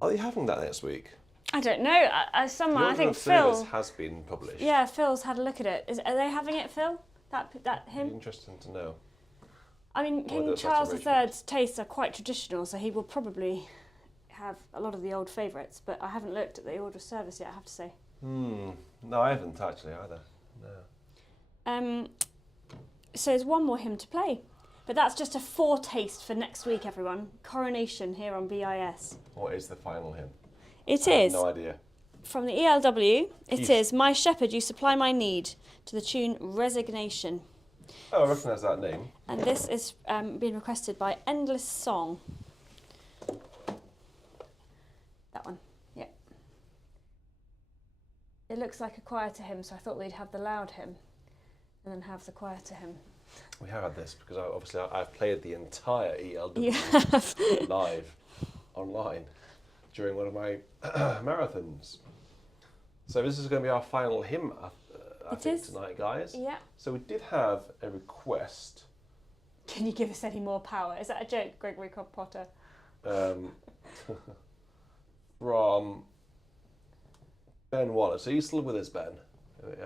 Are they having that next week? I don't know. Someone, I The think order of service Phil. has been published. Yeah, Phil's had a look at it. Are they having it, Phil? That It'd him? be interesting to know. I mean, King that's Charles Rachel. III's tastes are quite traditional, so he will probably have a lot of the old favourites. But I haven't looked at the order of service yet, I have to say. No, I haven't actually either. No. So there's one more hymn to play. But that's just a foretaste for next week, everyone. Coronation here on BIS. What is the final hymn? It I have is. no idea. From the ELW, it Keith. is My Shepherd, You Supply My Need, to the tune Resignation. Oh, I recognise that name. And this is being requested by Endless Song. That one, yeah. It looks like a quieter hymn, so I thought we'd have the loud hymn and then have the quieter hymn. We have had this because I've played the entire ELW You have. live online during one of my marathons. So this is going to be our final hymn, I think, tonight, guys. Yeah. So we did have a request. Can you give us any more power? Is that a joke, Gregory Potter? From Ben Wallace. Are you still with us, Ben?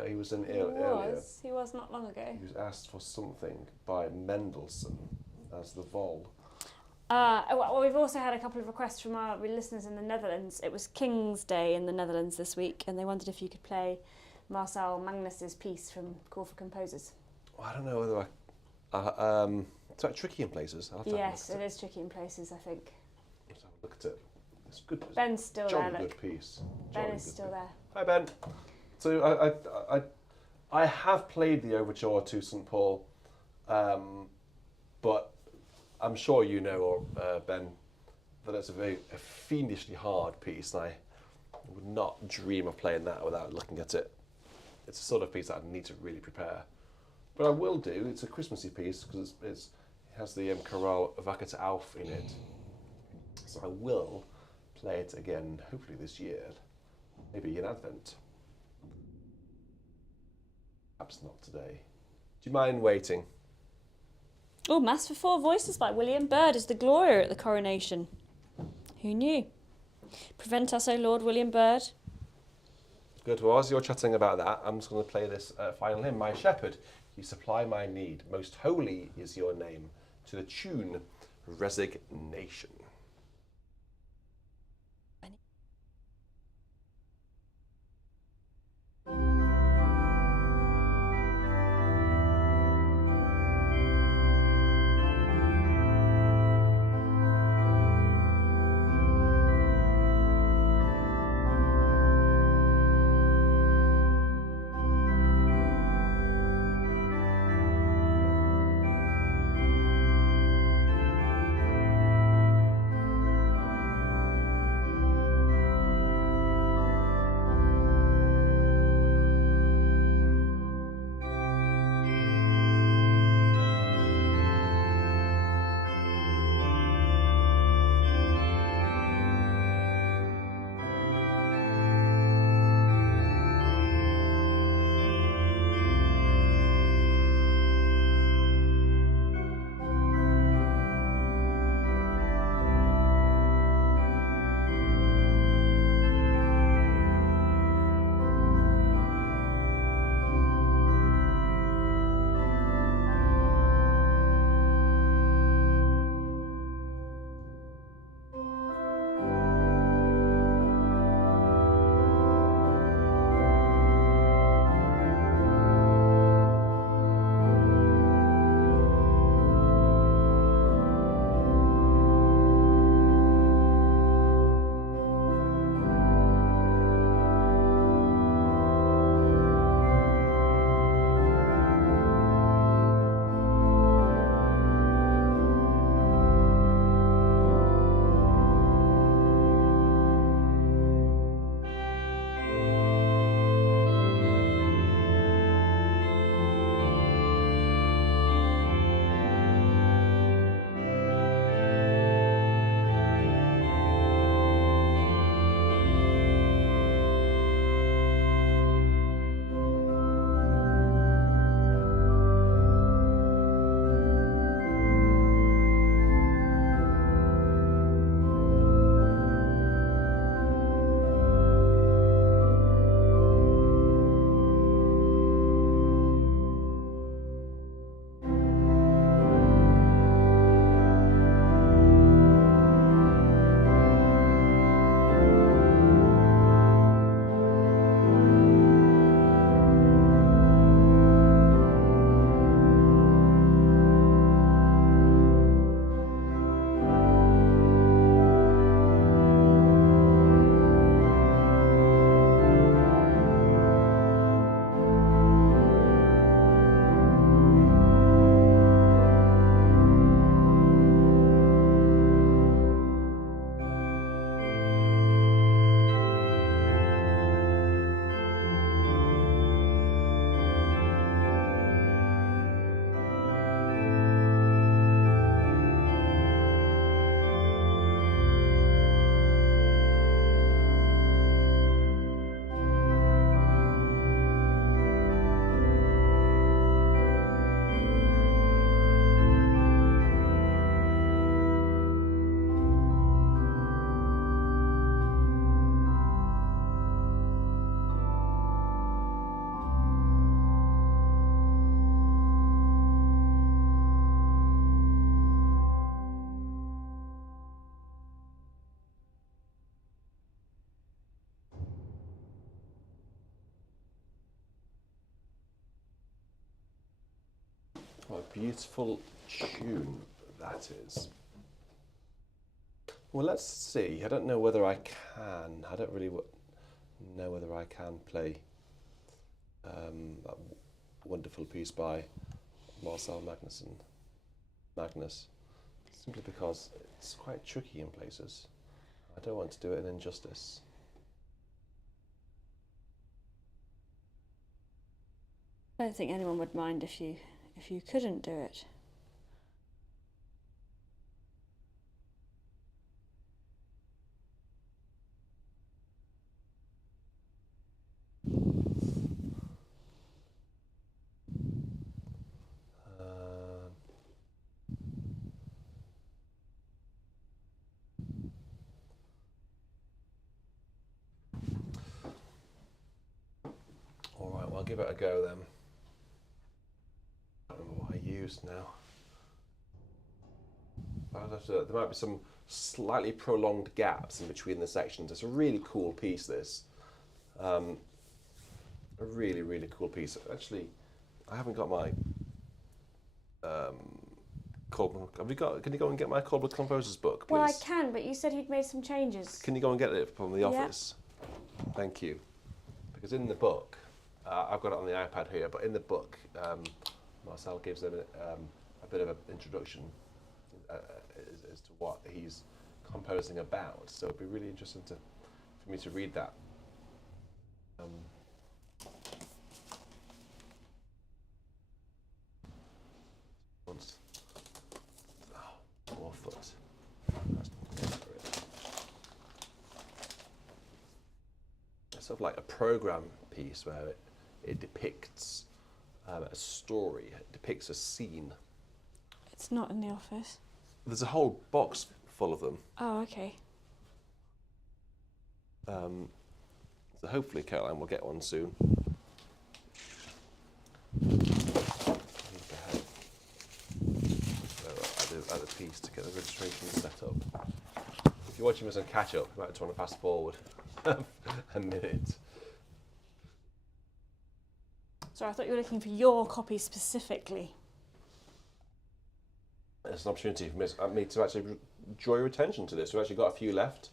He was in earlier. He was not long ago. He was asked for something by Mendelssohn as the Vol. Well, we've also had a couple of requests from our listeners in the Netherlands. It was King's Day in the Netherlands this week, and they wondered if you could play Marcel Magnus's piece from Call for Composers. Well, I don't know whether it's like tricky in places. I'll have to Yes, have a it look is tricky in places, I think. Let's have a look at it. It's good. Ben's still Jolly there, good look. piece. Ben Jolly is good still piece. there. Hi, Ben. So I have played the overture to St Paul, but I'm sure you know, Ben, that it's a fiendishly hard piece, and I would not dream of playing that without looking at it. It's a sort of piece that I need to really prepare. But I will do. It's a Christmassy piece because it has the chorale Vacat Auf in it. So I will play it again, hopefully this year, maybe in Advent. Perhaps not today. Do you mind waiting? Oh, Mass for Four Voices by William Byrd is the Gloria at the coronation. Who knew? Prevent us, O Lord, William Byrd. Good. Well, as you're chatting about that, I'm just going to play this final hymn. My shepherd, you supply my need. Most holy is your name. To the tune Resignation. What a beautiful tune that is. Well, let's see. I don't know whether I can. I don't really know whether I can play that wonderful piece by Marcel Magnus, simply because it's quite tricky in places. I don't want to do it an injustice. I don't think anyone would mind if you couldn't do it. All right, well, I'll give it a go then. I don't remember what I used now. There might be some slightly prolonged gaps in between the sections. It's a really cool piece, this. A really, really cool piece. Actually, I haven't got my Can you go and get my Coldblood Composers book, please? Well, I can, but you said he'd made some changes. Can you go and get it from the office? Thank you. Because in the book, I've got it on the iPad here, but in the book, Marcel gives them a bit of an introduction as to what he's composing about. So it'd be really interesting for me to read that. More foot. It's sort of like a program piece where it depicts a story, it depicts a scene. It's not in the office. There's a whole box full of them. Oh, okay. So hopefully Caroline will get one soon. Add a piece to get the registration set up. If you're watching this on catch up, you might just want to fast forward a minute. So I thought you were looking for your copy specifically. It's an opportunity for me to actually draw your attention to this. We've actually got a few left.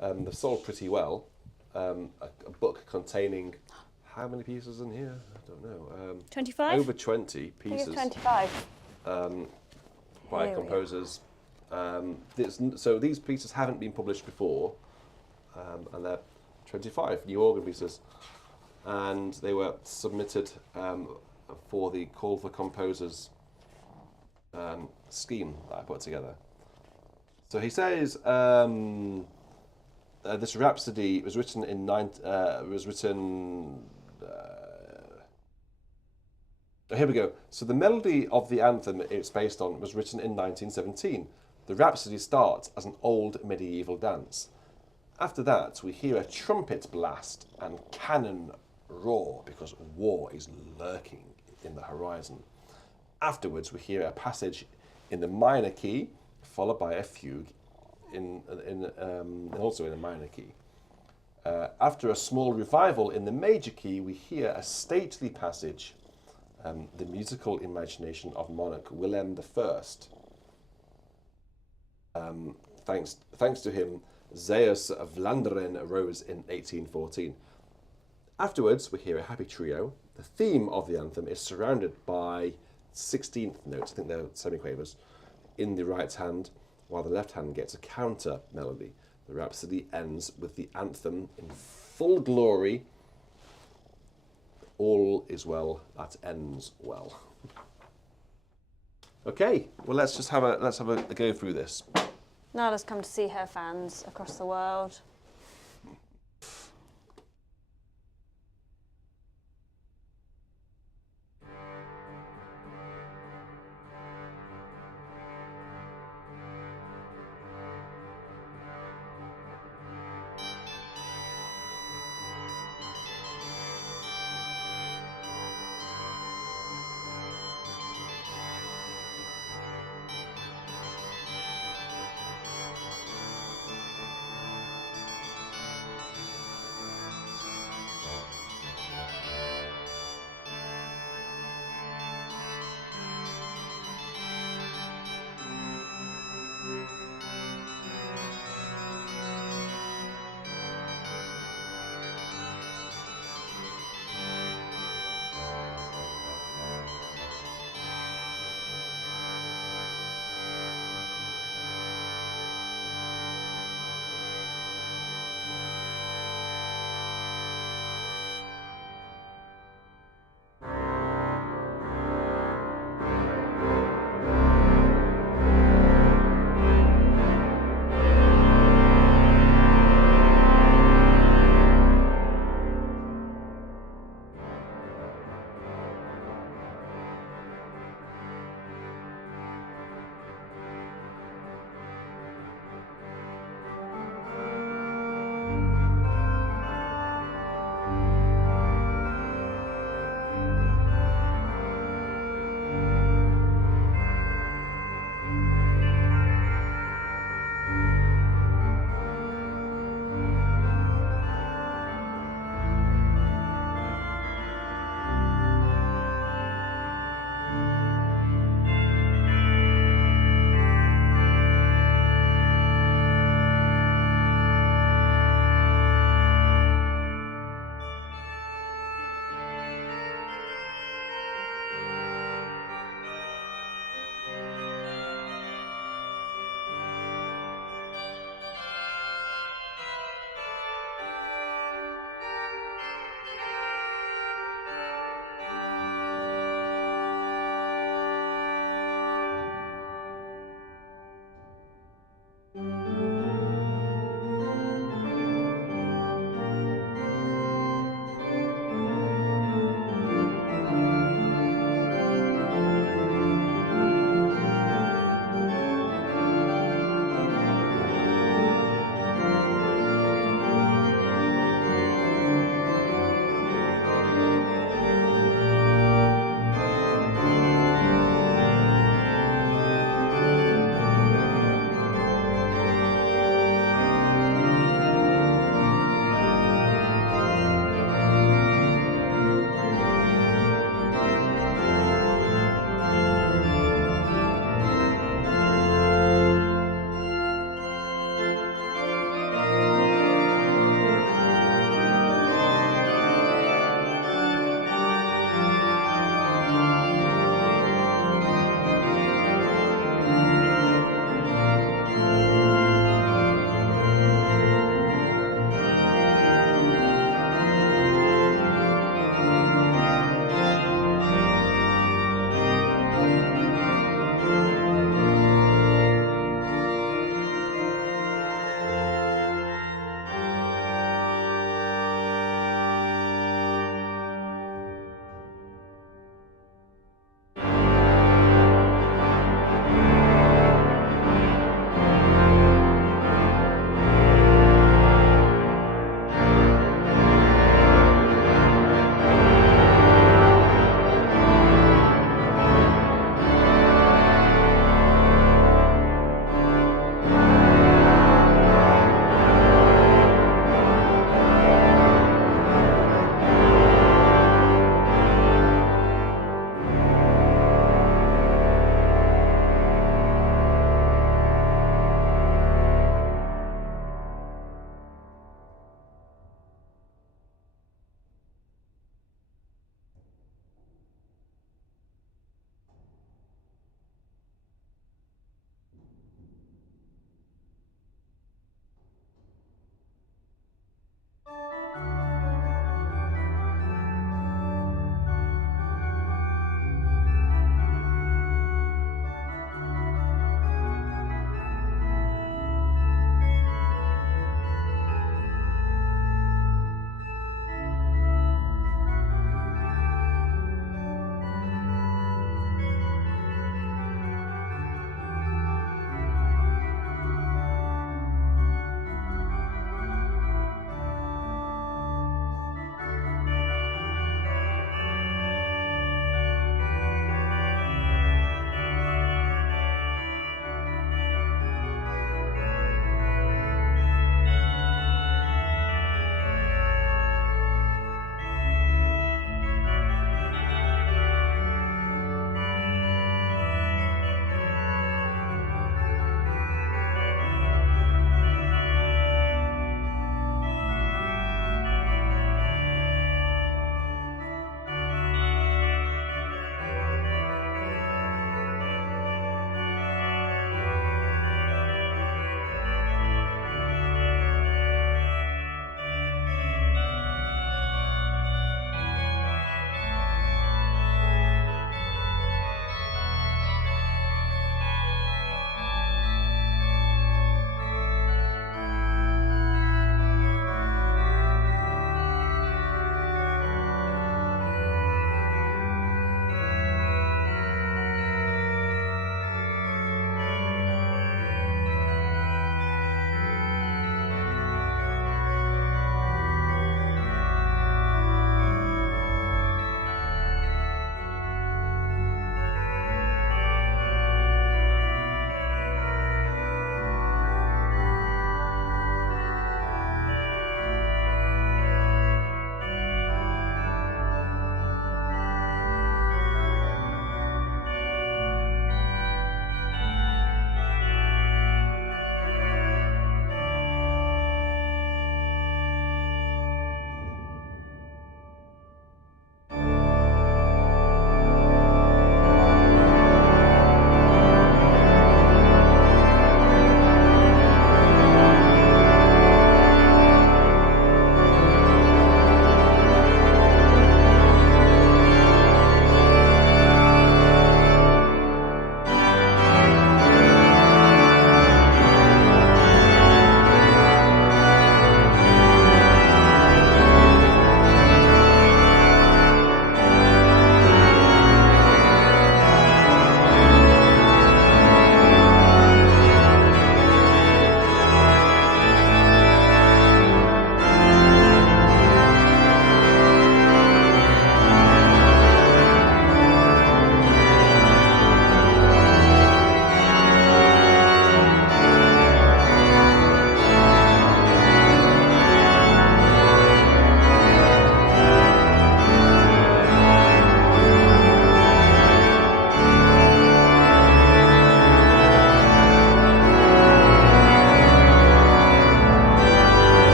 They've sold pretty well. A book containing how many pieces in here? I don't know. 25? Over 20 pieces. I think it's 25. By composers. So these pieces haven't been published before, and they're 25 new organ pieces, and they were submitted for the Call for Composers scheme that I put together. So he says this Rhapsody was written in here we go. So the melody of the anthem it's based on was written in 1917. The Rhapsody starts as an old medieval dance. After that, we hear a trumpet blast and cannon roar because war is lurking in the horizon. Afterwards, we hear a passage in the minor key, followed by a fugue also in a minor key. After a small revival in the major key, we hear a stately passage. The musical imagination of monarch Willem I. Thanks to him, Zeeuws-Vlaanderen arose in 1814. Afterwards, we hear a happy trio. The theme of the anthem is surrounded by 16th notes, I think they're semiquavers, in the right hand, while the left hand gets a counter melody. The Rhapsody ends with the anthem in full glory. All is well that ends well. Okay, well let's have a go through this. Nada's come to see her fans across the world.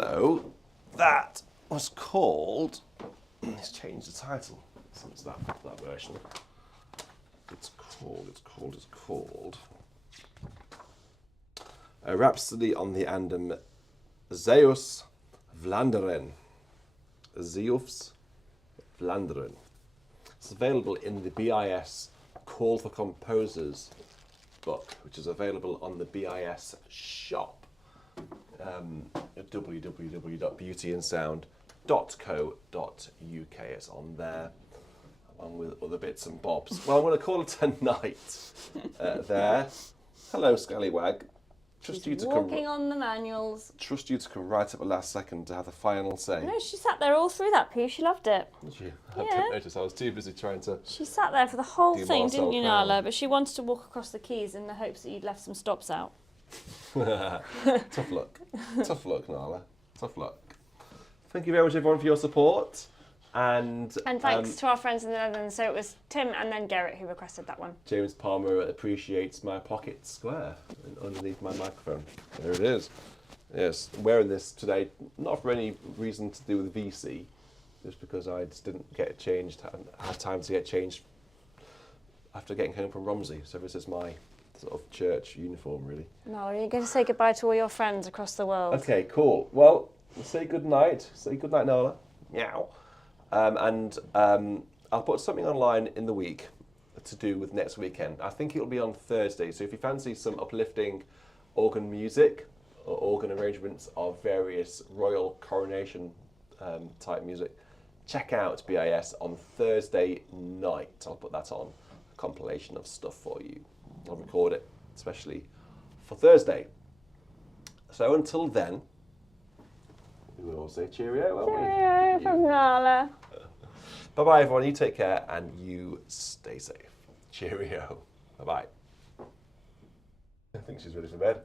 So that was called. Let's change the title since that version. It's called a Rhapsody on the Anthem Zeeuws-Vlaanderen. Zeeuws-Vlaanderen. It's available in the BIS Call for Composers book, which is available on the BIS shop at www.beautyandsound.co.uk. It's on there, along with other bits and bobs. Well, I'm going to call it a night there. Hello, Scallywag. She's walking on the manuals. Trust you to come right at the last second to have the final say. No, she sat there all through that piece. She loved it. Did she? Yeah. I didn't notice. I was too busy trying to. She sat there for the whole Do thing, Marcel didn't you, Crown. Nala? But she wanted to walk across the quays in the hopes that you'd left some stops out. Tough luck. Tough luck, Nala. Tough luck. Thank you very much, everyone, for your support. And thanks to our friends in the Netherlands. So it was Tim and then Garrett who requested that one. James Palmer appreciates my pocket square underneath my microphone. There it is. Yes, I'm wearing this today, not for any reason to do with VC, just because I just didn't get it changed, hadn't had time to get changed after getting home from Romsey. So this is my sort of church uniform, really. No, you're going to say goodbye to all your friends across the world. Okay, cool. Well, say good night. Say good night, Nala. Meow. I'll put something online in the week to do with next weekend. I think it'll be on Thursday. So if you fancy some uplifting organ music or organ arrangements of various royal coronation type music, check out BIS on Thursday night. I'll put that on, a compilation of stuff for you. I'll record it, especially for Thursday. So until then, we will all say cheerio, won't we? Cheerio from Nala. Bye-bye, everyone. You take care and you stay safe. Cheerio. Bye-bye. I think she's ready for bed.